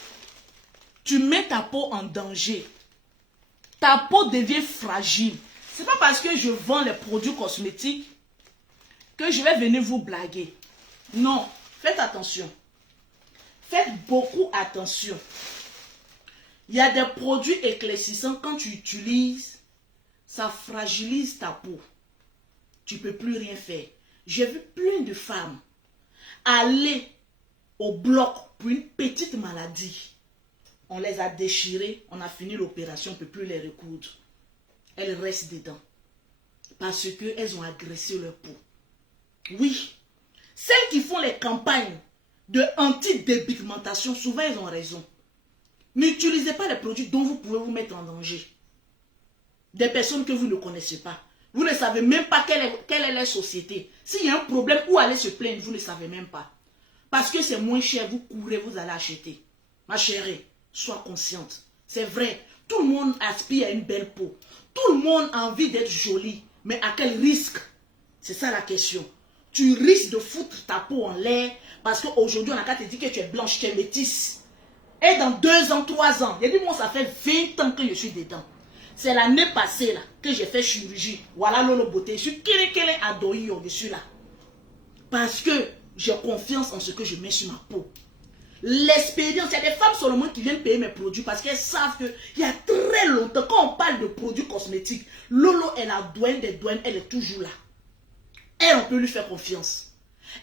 tu mets ta peau en danger. Ta peau devient fragile. C'est pas parce que je vends les produits cosmétiques que je vais venir vous blaguer. Non, faites attention. Faites beaucoup attention. Il y a des produits éclaircissants, quand tu utilises, ça fragilise ta peau. Tu ne peux plus rien faire. J'ai vu plein de femmes aller au bloc pour une petite maladie. On les a déchirées, on a fini l'opération, on ne peut plus les recoudre. Elles restent dedans. Parce qu'elles ont agressé leur peau. Oui, celles qui font les campagnes de anti-dépigmentation, souvent elles ont raison. N'utilisez pas les produits dont vous pouvez vous mettre en danger. Des personnes que vous ne connaissez pas. Vous ne savez même pas quelle est la société. S'il y a un problème, où aller se plaindre, vous ne savez même pas. Parce que c'est moins cher, vous courez, vous allez acheter. Ma chérie, sois consciente. C'est vrai, tout le monde aspire à une belle peau. Tout le monde a envie d'être joli. Mais à quel risque? C'est ça la question. Tu risques de foutre ta peau en l'air parce qu'aujourd'hui, on a qu'à te dire que tu es blanche, tu es métisse. Et dans 2 ans, 3 ans, il dit moi, ça fait 20 ans que je suis dedans. C'est l'année passée là que j'ai fait chirurgie. Voilà Lolo Beauté. Je suis kele adoyi au-dessus là. Parce que j'ai confiance en ce que je mets sur ma peau. L'expérience, il y a des femmes seulement qui viennent payer mes produits parce qu'elles savent qu'il y a très longtemps, quand on parle de produits cosmétiques, Lolo est la douane des douanes, elle est toujours là. Et on peut lui faire confiance.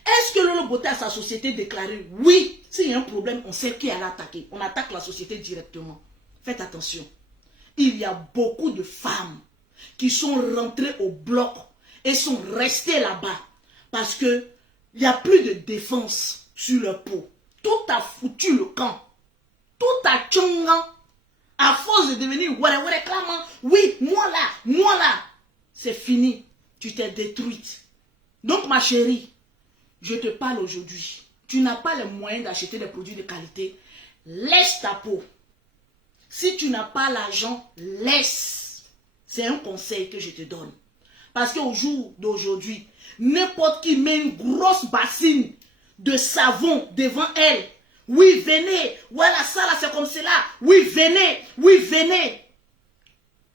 Est-ce que Lolo Beauté a sa société déclarée? Oui. S'il y a un problème, on sait qui a attaqué. On attaque la société directement. Faites attention. Il y a beaucoup de femmes qui sont rentrées au bloc et sont restées là-bas parce qu'il n'y a plus de défense sur leur peau. Tout a foutu le camp. Tout a tchongan. À force de devenir clairement, oui, moi là. C'est fini. Tu t'es détruite. Donc ma chérie, je te parle aujourd'hui. Tu n'as pas les moyens d'acheter des produits de qualité. Laisse ta peau. Si tu n'as pas l'argent, laisse. C'est un conseil que je te donne. Parce qu'au jour d'aujourd'hui, n'importe qui met une grosse bassine de savon devant elle. Oui, venez. Voilà, ça là, c'est comme cela. Oui, venez. Oui, venez.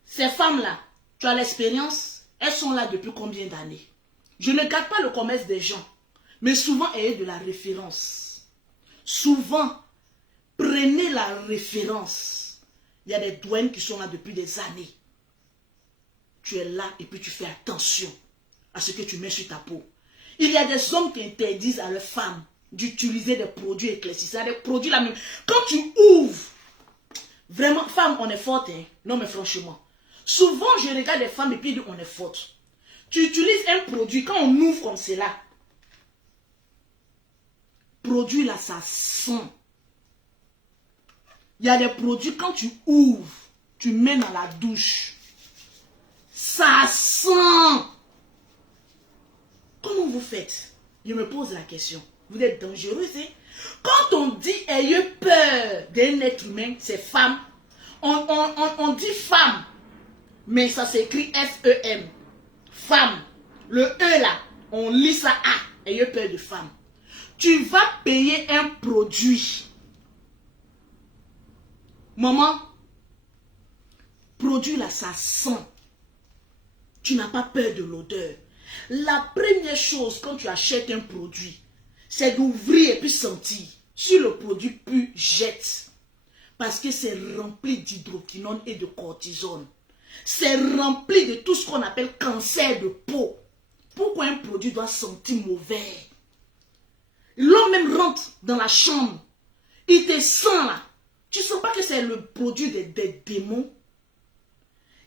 Ces femmes-là, tu as l'expérience. Elles sont là depuis combien d'années? Je ne garde pas le commerce des gens. Mais souvent, ayez de la référence. Souvent, prenez la référence. Il y a des douanes qui sont là depuis des années. Tu es là et puis tu fais attention à ce que tu mets sur ta peau. Il y a des hommes qui interdisent à leurs femmes d'utiliser des produits éclaircissants, des produits là même. Quand tu ouvres, vraiment, femme, on est forte. Hein? Non, mais franchement. Souvent, je regarde les femmes et puis on est faute. Tu utilises un produit, quand on ouvre comme cela, produit là, ça sent. Il y a des produits, quand tu ouvres, tu mets dans la douche. Ça sent. Comment vous faites? Je me pose la question. Vous êtes dangereux, hein? Quand on dit ayez peur d'un être humain, c'est femme. On dit femme, mais ça s'écrit F-E-M. Femme. Le E là, on lit ça A. Ayez peur de femme. Tu vas payer un produit. Maman, produit là, ça sent. Tu n'as pas peur de l'odeur. La première chose quand tu achètes un produit, c'est d'ouvrir et puis sentir. Si le produit pue, jette. Parce que c'est rempli d'hydroquinone et de cortisone. C'est rempli de tout ce qu'on appelle cancer de peau. Pourquoi un produit doit sentir mauvais? L'homme même rentre dans la chambre. Il te sent là. Tu ne sens pas que c'est le produit des démons?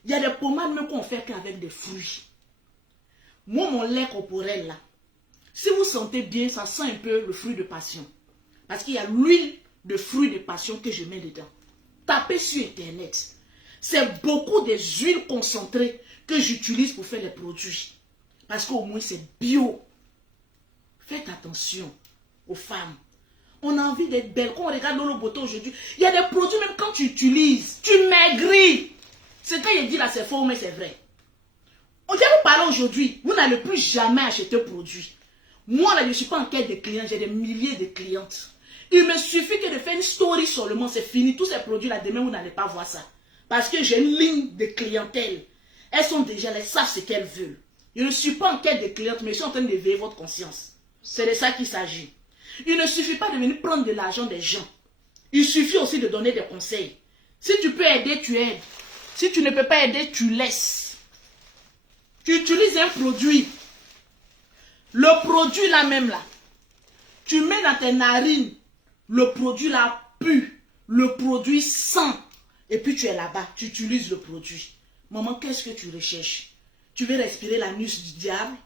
Il y a des pommades même qu'on fait qu'avec des fruits. Moi, mon lait corporel là, si vous sentez bien, ça sent un peu le fruit de passion. Parce qu'il y a l'huile de fruit de passion que je mets dedans. Tapez sur internet. C'est beaucoup des huiles concentrées que j'utilise pour faire les produits. Parce qu'au moins c'est bio. Faites attention aux femmes. On a envie d'être belle. Quand on regarde Lolo Boto aujourd'hui, il y a des produits même quand tu utilises, tu maigris. C'est quand il dit là c'est faux mais c'est vrai. On vient vous parler aujourd'hui, vous n'allez plus jamais acheter un produit. Moi là je ne suis pas en quête de clients, j'ai des milliers de clientes. Il me suffit que de faire une story seulement, c'est fini. Tous ces produits là, demain vous n'allez pas voir ça. Parce que j'ai une ligne de clientèle. Elles sont déjà, elles savent ce qu'elles veulent. Je ne suis pas en quête de clientes, mais je suis en train d'éveiller votre conscience. C'est de ça qu'il s'agit. Il ne suffit pas de venir prendre de l'argent des gens. Il suffit aussi de donner des conseils. Si tu peux aider, tu aides. Si tu ne peux pas aider, tu laisses. Tu utilises un produit. Le produit là même là. Tu mets dans tes narines. Le produit là pue. Le produit sent. Et puis tu es là-bas. Tu utilises le produit. Maman, qu'est-ce que tu recherches? Tu veux respirer l'anus du diable?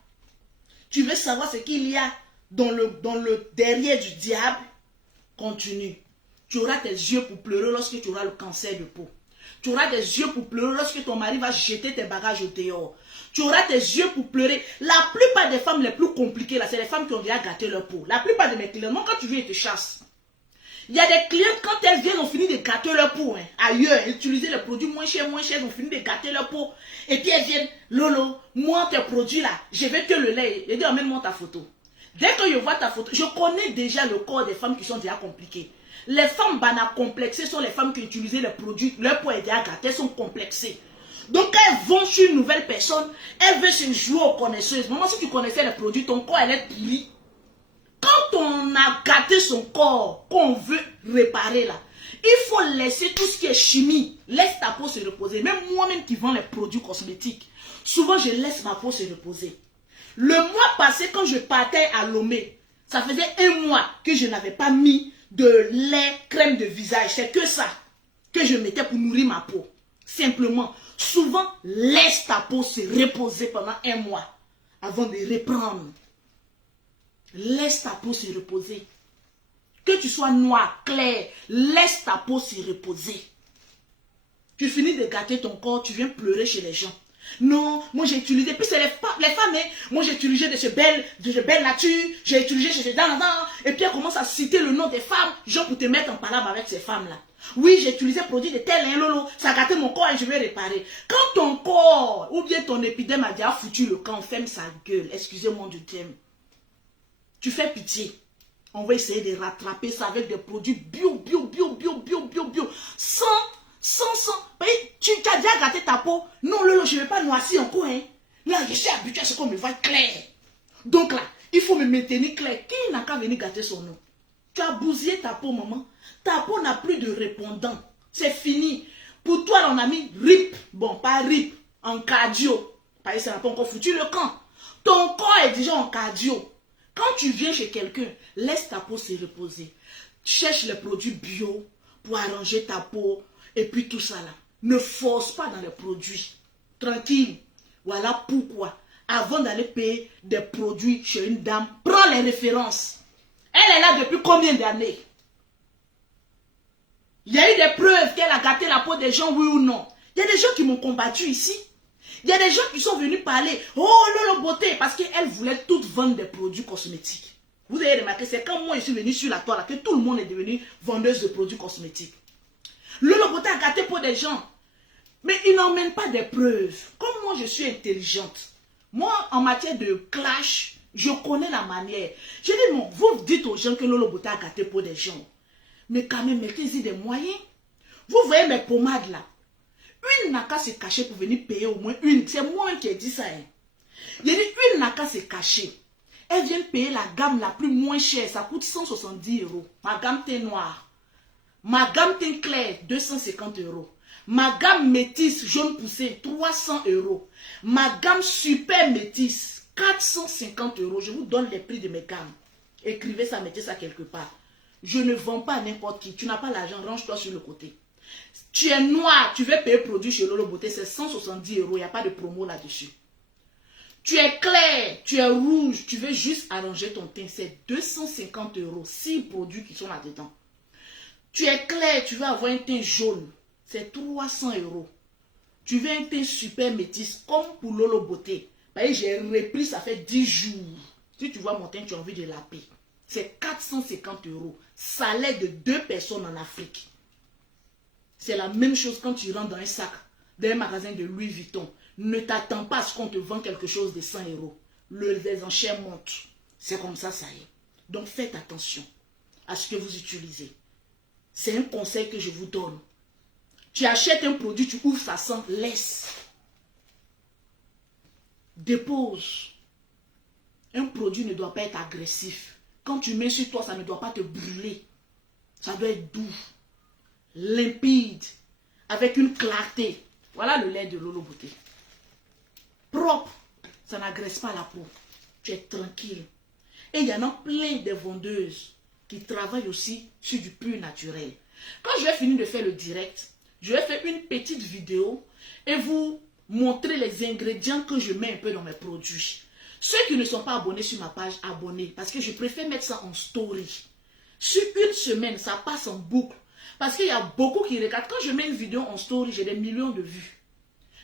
Tu veux savoir ce qu'il y a dans le derrière du diable? Continue. Tu auras tes yeux pour pleurer lorsque tu auras le cancer de peau. Tu auras des yeux pour pleurer lorsque ton mari va jeter tes bagages au dehors. Tu auras tes yeux pour pleurer. La plupart des femmes les plus compliquées, là, c'est les femmes qui ont déjà gâté leur peau. La plupart de mes clients, moi, quand tu viens, ils te chassent. Il y a des clientes, quand elles viennent, ont fini de gâter leur peau. Hein. Ailleurs, utiliser les produits moins chers, ont fini de gâter leur peau. Et puis elles viennent, Lolo, moi, tes produits là, je vais que le lait. Je dis, emmène-moi ta photo. Dès que je vois ta photo, je connais déjà le corps des femmes qui sont déjà compliquées. Les femmes banales complexées sont les femmes qui utilisent les produits, leur peau est déjà gâtée, elles sont complexées. Donc quand elles vont sur une nouvelle personne, elles veulent se jouer aux connaisseuses. Maman, si tu connaissais les produits, ton corps, elle est pourri. Quand on a gâté son corps, qu'on veut réparer là, il faut laisser tout ce qui est chimie. Laisse ta peau se reposer. Même moi-même qui vends les produits cosmétiques, souvent je laisse ma peau se reposer. Le mois passé, quand je partais à Lomé, ça faisait un mois que je n'avais pas mis de lait, crème de visage. C'est que ça que je mettais pour nourrir ma peau. Simplement, souvent, laisse ta peau se reposer pendant un mois avant de reprendre. Laisse ta peau se reposer. Que tu sois noir, clair, laisse ta peau se reposer. Tu finis de gâter ton corps, tu viens pleurer chez les gens. Non, moi j'ai utilisé, puis c'est les femmes, hein. Moi j'ai utilisé de ce belle nature, j'ai utilisé de ce et puis elle commence à citer le nom des femmes, genre pour te mettre en palabre avec ces femmes-là. Oui, j'ai utilisé produit de tel, hein, lolo, ça a gâté mon corps et je vais réparer. Quand ton corps, ou bien ton épiderme a déjà foutu le camp, ferme sa gueule, excusez-moi du terme. Tu fais pitié. On va essayer de rattraper ça avec des produits bio. Sans. Tu as déjà gâté ta peau. Non, Lolo, je ne vais pas noircir encore. Hein. Là, je suis habitué à ce qu'on me voit clair. Donc là, il faut me maintenir clair. Qui n'a qu'à venir gâter son nom? Tu as bousillé ta peau, maman. Ta peau n'a plus de répondant. C'est fini. Pour toi, on a mis RIP. Bon, pas RIP. En cardio. Parce que ça n'a pas encore foutu le camp. Ton corps est déjà en cardio. Quand tu viens chez quelqu'un, laisse ta peau se reposer. Cherche les produits bio pour arranger ta peau et puis tout ça là. Ne force pas dans les produits. Tranquille. Voilà pourquoi, avant d'aller payer des produits chez une dame, prends les références. Elle est là depuis combien d'années? Il y a eu des preuves qu'elle a gâté la peau des gens, oui ou non? Il y a des gens qui m'ont combattu ici. Il y a des gens qui sont venus parler. Oh, Lolo Beauté, parce qu'elle voulait toutes vendre des produits cosmétiques. Vous avez remarqué, c'est quand moi je suis venue sur la toile que tout le monde est devenu vendeuse de produits cosmétiques. Lolo Beauté a gâté pour des gens. Mais ils n'emmènent pas des preuves. Comme moi je suis intelligente. Moi, en matière de clash, je connais la manière. Je dis non, vous dites aux gens que Lolo Beauté a gâté pour des gens. Mais quand même, mettez-y des moyens. Vous voyez mes pommades là. Une n'a qu'à se cacher pour venir payer au moins une. C'est moi qui ai dit ça. Hein. Il dit une n'a qu'à se cacher. Elle vient payer la gamme la plus moins chère. Ça coûte 170 €. Ma gamme teint noir. Ma gamme teint clair, 250 €. Ma gamme métisse jaune poussé, 300 €. Ma gamme super métisse, 450 €. Je vous donne les prix de mes gammes. Écrivez ça, mettez ça quelque part. Je ne vends pas à n'importe qui. Tu n'as pas l'argent, range-toi sur le côté. Tu es noir, tu veux payer produit chez Lolo Beauté, c'est 170 €. Il n'y a pas de promo là-dessus. Tu es clair, tu es rouge, tu veux juste arranger ton teint, c'est 250 €. 6 produits qui sont là-dedans. Tu es clair, tu veux avoir un teint jaune, c'est 300 €. Tu veux un teint super métis, comme pour Lolo Beauté. J'ai repris, ça fait 10 jours. Si tu vois mon teint, tu as envie de la paix. C'est 450 €. Salaire de 2 personnes en Afrique. C'est la même chose quand tu rentres dans un sac, dans un magasin de Louis Vuitton. Ne t'attends pas à ce qu'on te vend quelque chose de 100 €. Les enchères montent. C'est comme ça, ça y est. Donc faites attention à ce que vous utilisez. C'est un conseil que je vous donne. Tu achètes un produit, tu ouvres, ça sent, laisse. Dépose. Un produit ne doit pas être agressif. Quand tu mets sur toi, ça ne doit pas te brûler. Ça doit être doux, limpide, avec une clarté. Voilà le lait de Lolo Beauté. Propre, ça n'agresse pas la peau. Tu es tranquille. Et il y en a plein de vendeuses qui travaillent aussi sur du pur naturel. Quand je vais finir de faire le direct, je vais faire une petite vidéo et vous montrer les ingrédients que je mets un peu dans mes produits. Ceux qui ne sont pas abonnés sur ma page, abonnez. Parce que je préfère mettre ça en story. Sur une semaine, ça passe en boucle. Parce qu'il y a beaucoup qui regardent. Quand je mets une vidéo en story, j'ai des millions de vues.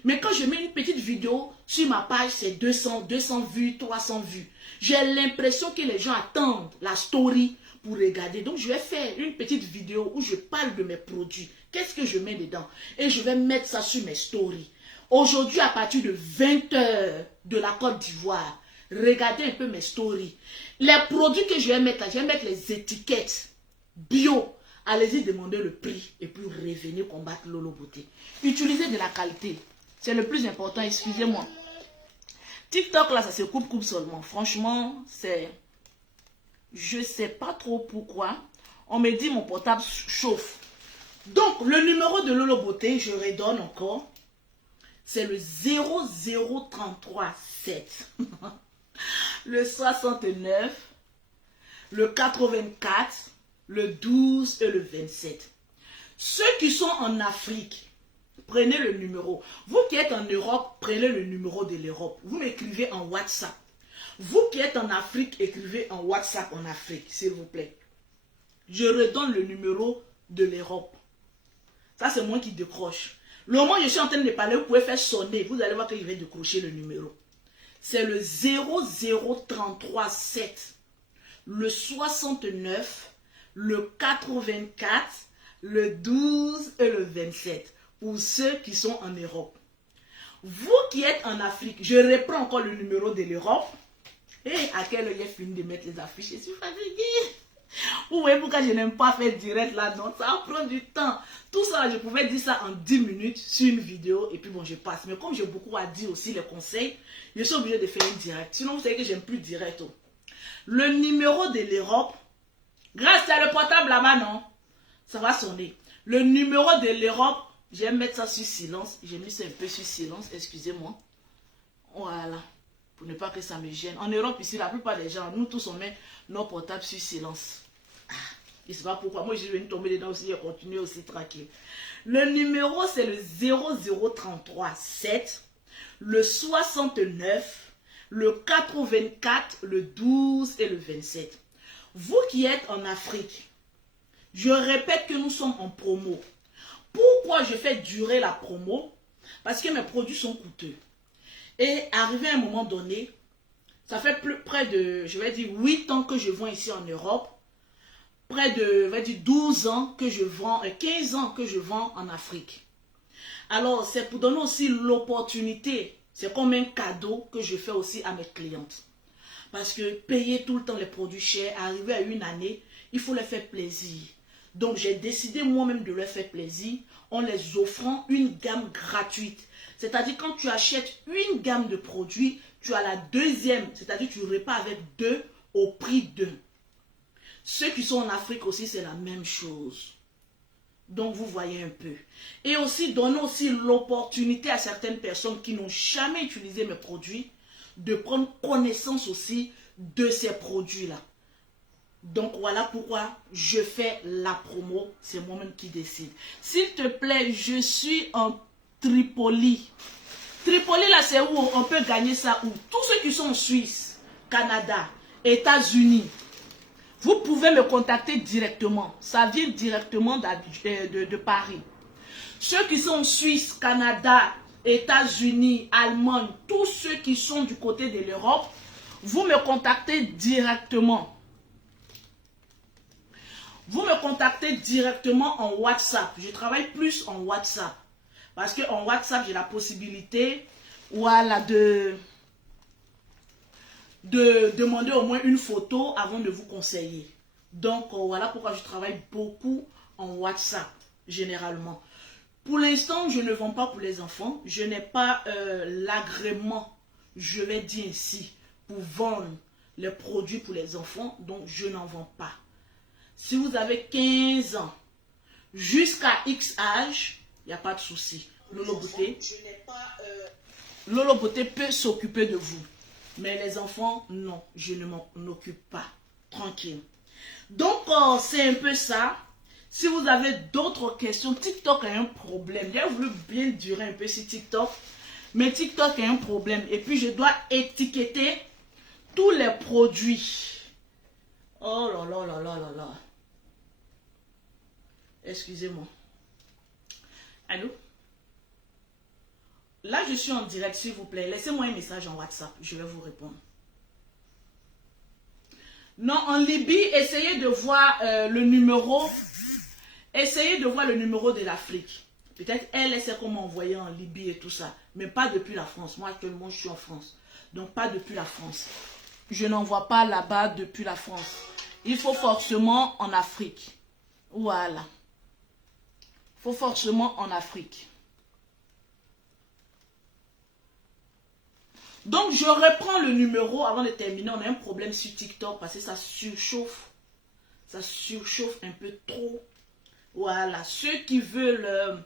Mais quand je mets une petite vidéo sur ma page, c'est 200 vues, 300 vues. J'ai l'impression que les gens attendent la story pour regarder. Donc, je vais faire une petite vidéo où je parle de mes produits. Qu'est-ce que je mets dedans? Et je vais mettre ça sur mes stories. Aujourd'hui, à partir de 20 h de la Côte d'Ivoire, regardez un peu mes stories. Les produits que je vais mettre là, je vais mettre les étiquettes bio. Allez-y demander le prix et puis revenez combattre Lolo Beauté. Utilisez de la qualité. C'est le plus important, excusez-moi. TikTok là, ça se coupe seulement. Franchement, c'est... Je sais pas trop pourquoi. On me dit mon portable chauffe. Donc, le numéro de Lolo Beauté, je redonne encore. C'est le 00337. Le 69. Le 84. Le 12 et le 27. Ceux qui sont en Afrique, prenez le numéro. Vous qui êtes en Europe, prenez le numéro de l'Europe. Vous m'écrivez en WhatsApp. Vous qui êtes en Afrique, écrivez en WhatsApp en Afrique, s'il vous plaît. Je redonne le numéro de l'Europe. Ça, c'est moi qui décroche. Le moment où je suis en train de parler, vous pouvez faire sonner. Vous allez voir que je vais décrocher le numéro. C'est le 00337, le 69, le 84, le 12 et le 27. Pour ceux qui sont en Europe. Vous qui êtes en Afrique, je reprends encore le numéro de l'Europe. Et à quelle heure j'ai fini de mettre les affiches? Je suis fatiguée. Vous voyez pourquoi je n'aime pas faire direct là, donc ça prend du temps. Tout ça, je pouvais dire ça en 10 minutes sur une vidéo et puis bon, je passe. Mais comme j'ai beaucoup à dire aussi les conseils, je suis obligée de faire une direct. Sinon, vous savez que j'aime plus direct. Oh. Le numéro de l'Europe, grâce à le portable là-bas, non? Ça va sonner. Le numéro de l'Europe, je vais mettre ça sur silence. J'ai mis ça un peu sur silence, excusez-moi. Voilà. Pour ne pas que ça me gêne. En Europe, ici, la plupart des gens, nous tous, on met nos portables sur silence. Ah, Je ne sais pas pourquoi. Moi, je suis venue tomber dedans aussi et continuer aussi tranquille. Le numéro, c'est le 0033 7, le 69, le 84, le 12 et le 27. Vous qui êtes en Afrique, je répète que nous sommes en promo. Pourquoi je fais durer la promo? Parce que mes produits sont coûteux. Et arrivé à un moment donné, ça fait près de, je vais dire, 8 ans que je vends ici en Europe. Près de, je vais dire, 12 ans que je vends, 15 ans que je vends en Afrique. Alors, c'est pour donner aussi l'opportunité. C'est comme un cadeau que je fais aussi à mes clientes. Parce que payer tout le temps les produits chers, arriver à une année, il faut leur faire plaisir. Donc, j'ai décidé moi-même de leur faire plaisir en les offrant une gamme gratuite. C'est-à-dire, quand tu achètes une gamme de produits, tu as la deuxième. C'est-à-dire, tu repars avec 2 au prix d'un. Ceux qui sont en Afrique aussi, c'est la même chose. Donc, vous voyez un peu. Et aussi, donner aussi l'opportunité à certaines personnes qui n'ont jamais utilisé mes produits de prendre connaissance aussi de ces produits-là. Donc, voilà pourquoi je fais la promo. C'est moi-même qui décide. S'il te plaît, je suis en Tripoli. Tripoli, là, c'est où on peut gagner ça où? Tous ceux qui sont en Suisse, Canada, États-Unis, vous pouvez me contacter directement. Ça vient directement de Paris. Ceux qui sont en Suisse, Canada, États-Unis, Allemagne, tous ceux qui sont du côté de l'Europe, vous me contactez directement. Vous me contactez directement en WhatsApp. Je travaille plus en WhatsApp. Parce qu'en WhatsApp, j'ai la possibilité, voilà, de demander au moins une photo avant de vous conseiller. Donc, voilà pourquoi je travaille beaucoup en WhatsApp, généralement. Pour l'instant, je ne vends pas pour les enfants. Je n'ai pas l'agrément, je vais dire ici, pour vendre les produits pour les enfants. Donc, je n'en vends pas. Si vous avez 15 ans, jusqu'à X âge, il n'y a pas de souci. Lolo Beauté peut s'occuper de vous. Mais les enfants, non, je ne m'en occupe pas. Tranquille. Donc, c'est un peu ça. Si vous avez d'autres questions, TikTok a un problème. J'ai voulu bien durer un peu sur TikTok. Mais TikTok a un problème. Et puis, je dois étiqueter tous les produits. Oh là là là là là là. Excusez-moi. Allô? Là, je suis en direct, s'il vous plaît. Laissez-moi un message en WhatsApp. Je vais vous répondre. Non, en Libye, essayez de voir le numéro. Essayez de voir le numéro de l'Afrique. Peut-être elle sait comment envoyer en Libye et tout ça. Mais pas depuis la France. Moi, actuellement, je suis en France. Donc, pas depuis la France. Je n'envoie pas là-bas depuis la France. Il faut forcément en Afrique. Voilà. Il faut forcément en Afrique. Donc, je reprends le numéro avant de terminer. On a un problème sur TikTok parce que ça surchauffe. Ça surchauffe un peu trop. Voilà. Ceux qui veulent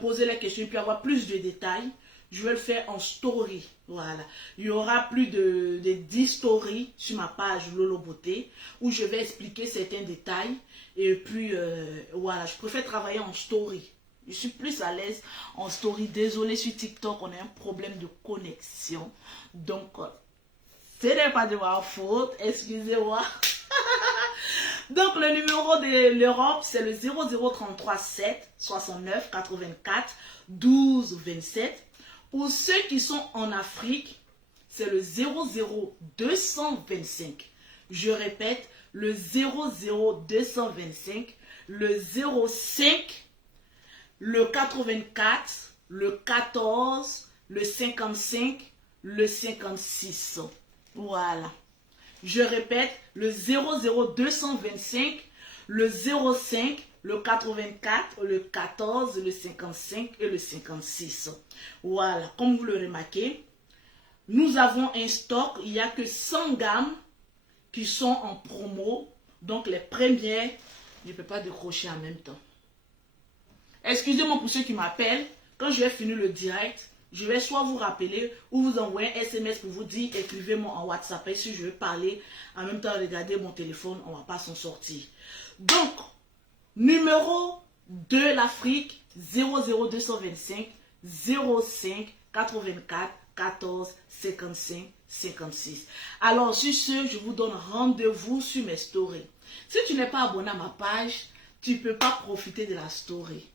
poser les questions et puis avoir plus de détails, je vais le faire en story. Voilà. Il y aura plus de 10 stories sur ma page Lolo Beauté où je vais expliquer certains détails. Et puis, voilà. Je préfère travailler en story. Je suis plus à l'aise en story. Désolé, sur TikTok, on a un problème de connexion. Donc, ce n'est pas de ma faute. Excusez-moi. Donc, le numéro de l'Europe, c'est le 0033 7 69 84 12 27. Pour ceux qui sont en Afrique, c'est le 00225. Je répète, le 00225, le 05, le 84, le 14, le 55, le 56. Voilà. Je répète, le 00225, le 05, le 84, le 14, le 55 et le 56. Voilà. Comme vous le remarquez, nous avons un stock. Il n'y a que 100 gammes qui sont en promo. Donc les premières, je ne peux pas décrocher en même temps. Excusez-moi pour ceux qui m'appellent. Quand je vais finir le direct, je vais soit vous rappeler ou vous envoyer un SMS pour vous dire, écrivez-moi en WhatsApp. Et si je veux parler, en même temps regarder mon téléphone, on ne va pas s'en sortir. Donc, numéro de l'Afrique, 00225 05 84 14 55 56. Alors, sur ce, je vous donne rendez-vous sur mes stories. Si tu n'es pas abonné à ma page, tu ne peux pas profiter de la story.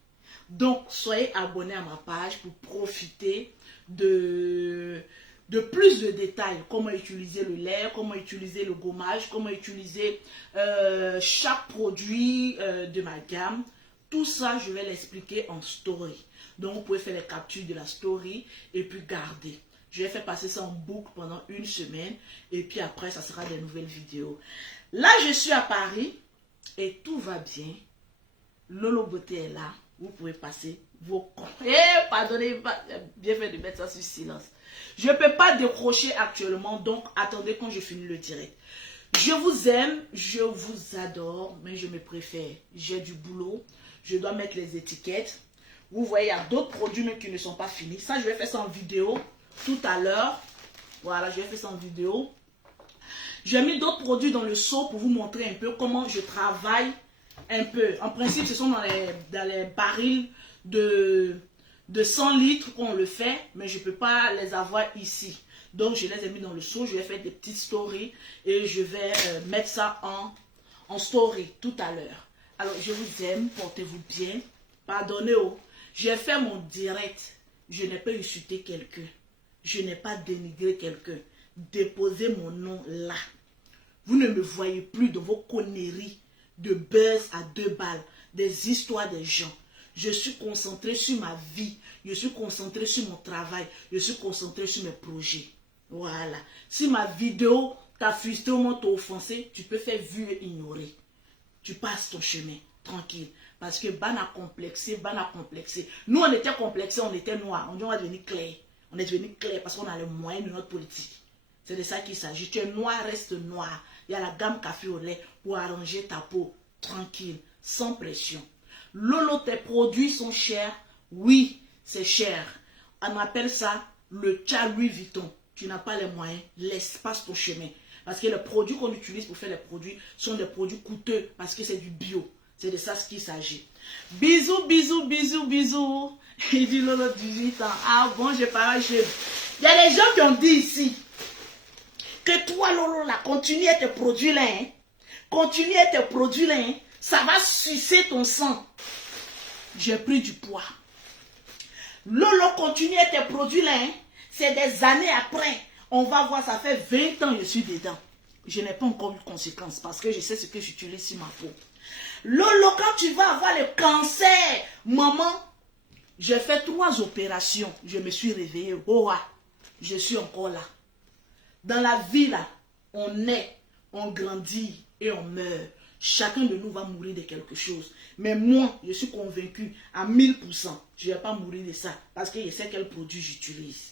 Donc, soyez abonnés à ma page pour profiter de plus de détails. Comment utiliser le lait, comment utiliser le gommage, comment utiliser chaque produit de ma gamme. Tout ça, je vais l'expliquer en story. Donc, vous pouvez faire les captures de la story et puis garder. Je vais faire passer ça en boucle pendant une semaine. Et puis après, ça sera des nouvelles vidéos. Là, je suis à Paris et tout va bien. Lolo Beauté est là. Vous pouvez passer vos comptes. Pardonnez, bien fait de mettre ça sur silence. Je ne peux pas décrocher actuellement, donc attendez quand je finis le direct. Je vous aime, je vous adore, mais je me préfère. J'ai du boulot, je dois mettre les étiquettes. Vous voyez, il y a d'autres produits même qui ne sont pas finis. Ça, je vais faire ça en vidéo tout à l'heure. Voilà, je vais faire ça en vidéo. J'ai mis d'autres produits dans le seau pour vous montrer un peu comment je travaille un peu. En principe, ce sont dans les barils de 100 litres qu'on le fait, mais je ne peux pas les avoir ici. Donc, je les ai mis dans le seau. Je vais faire des petites stories et je vais mettre ça en story tout à l'heure. Alors, je vous aime. Portez-vous bien. Pardonnez. J'ai fait mon direct. Je n'ai pas insulté quelqu'un. Je n'ai pas dénigré quelqu'un. Déposez mon nom là. Vous ne me voyez plus dans vos conneries de buzz à 2 balles, des histoires des gens. Je suis concentré sur ma vie, je suis concentré sur mon travail, je suis concentré sur mes projets. Voilà. Si ma vidéo t'a frustré ou moins t'a offensé, tu peux faire vue et ignorer. Tu passes ton chemin, tranquille. Parce que bana complexé. Nous, on était complexés, on était noirs. On dit on va devenir clair. On est devenu clair parce qu'on a les moyens de notre politique. C'est de ça qu'il s'agit. Tu es noir, reste noir. Il y a la gamme café au lait pour arranger ta peau. Tranquille, sans pression. Lolo, tes produits sont chers. Oui, c'est cher. On appelle ça le tcha Louis Vuitton. Tu n'as pas les moyens, laisse passe ton chemin. Parce que les produits qu'on utilise pour faire les produits sont des produits coûteux parce que c'est du bio. C'est de ça ce qu'il s'agit. Bisous, bisous, bisous, bisous. Il dit Lolo 18 ans. Ah bon, j'ai pas jeune. Il y a des gens qui ont dit ici que toi, Lolo, là, continue à te produire là. Hein. Continue à te produire là. Hein. Ça va sucer ton sang. J'ai pris du poids. Lolo, continue à te produire là. Hein. C'est des années après. On va voir, ça fait 20 ans que je suis dedans. Je n'ai pas encore eu de conséquences parce que je sais ce que j'utilise sur ma peau. Lolo, quand tu vas avoir le cancer, maman, j'ai fait 3 opérations. Je me suis réveillée. Oh, je suis encore là. Dans la vie, là, on naît, on grandit et on meurt. Chacun de nous va mourir de quelque chose. Mais moi, je suis convaincu à 1000%. Je ne vais pas mourir de ça parce que je sais quel produit j'utilise.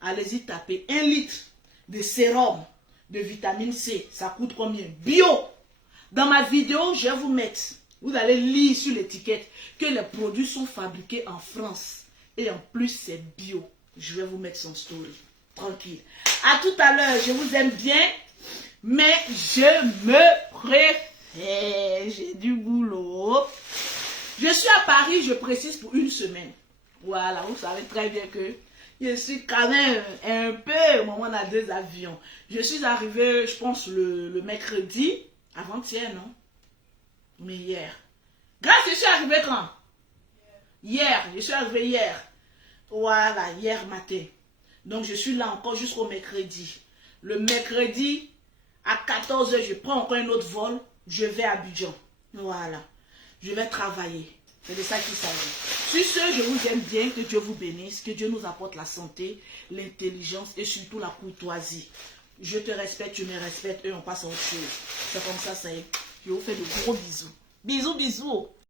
Allez-y taper 1 litre de sérum de vitamine C. Ça coûte combien? Bio. Dans ma vidéo, je vais vous mettre, vous allez lire sur l'étiquette que les produits sont fabriqués en France. Et en plus, c'est bio. Je vais vous mettre son story. Tranquille. À tout à l'heure. Je vous aime bien. Mais je me préfère. J'ai du boulot. Je suis à Paris, je précise, pour 1 semaine. Voilà, vous savez très bien que je suis quand même un peu au moment où on a 2 avions. Je suis arrivée, je pense, le mercredi. Avant-hier, non? Mais hier. Grâce, je suis arrivée quand? Hier. Je suis arrivée hier. Voilà, hier matin. Donc, je suis là encore jusqu'au mercredi. Le mercredi, à 14 h, je prends encore un autre vol. Je vais à Abidjan. Voilà. Je vais travailler. C'est de ça qu'il s'agit. Sur ce, je vous aime bien. Que Dieu vous bénisse. Que Dieu nous apporte la santé, l'intelligence et surtout la courtoisie. Je te respecte, tu me respectes et on passe à autre chose. C'est comme ça, ça y est. Je vous fais de gros bisous. Bisous, bisous.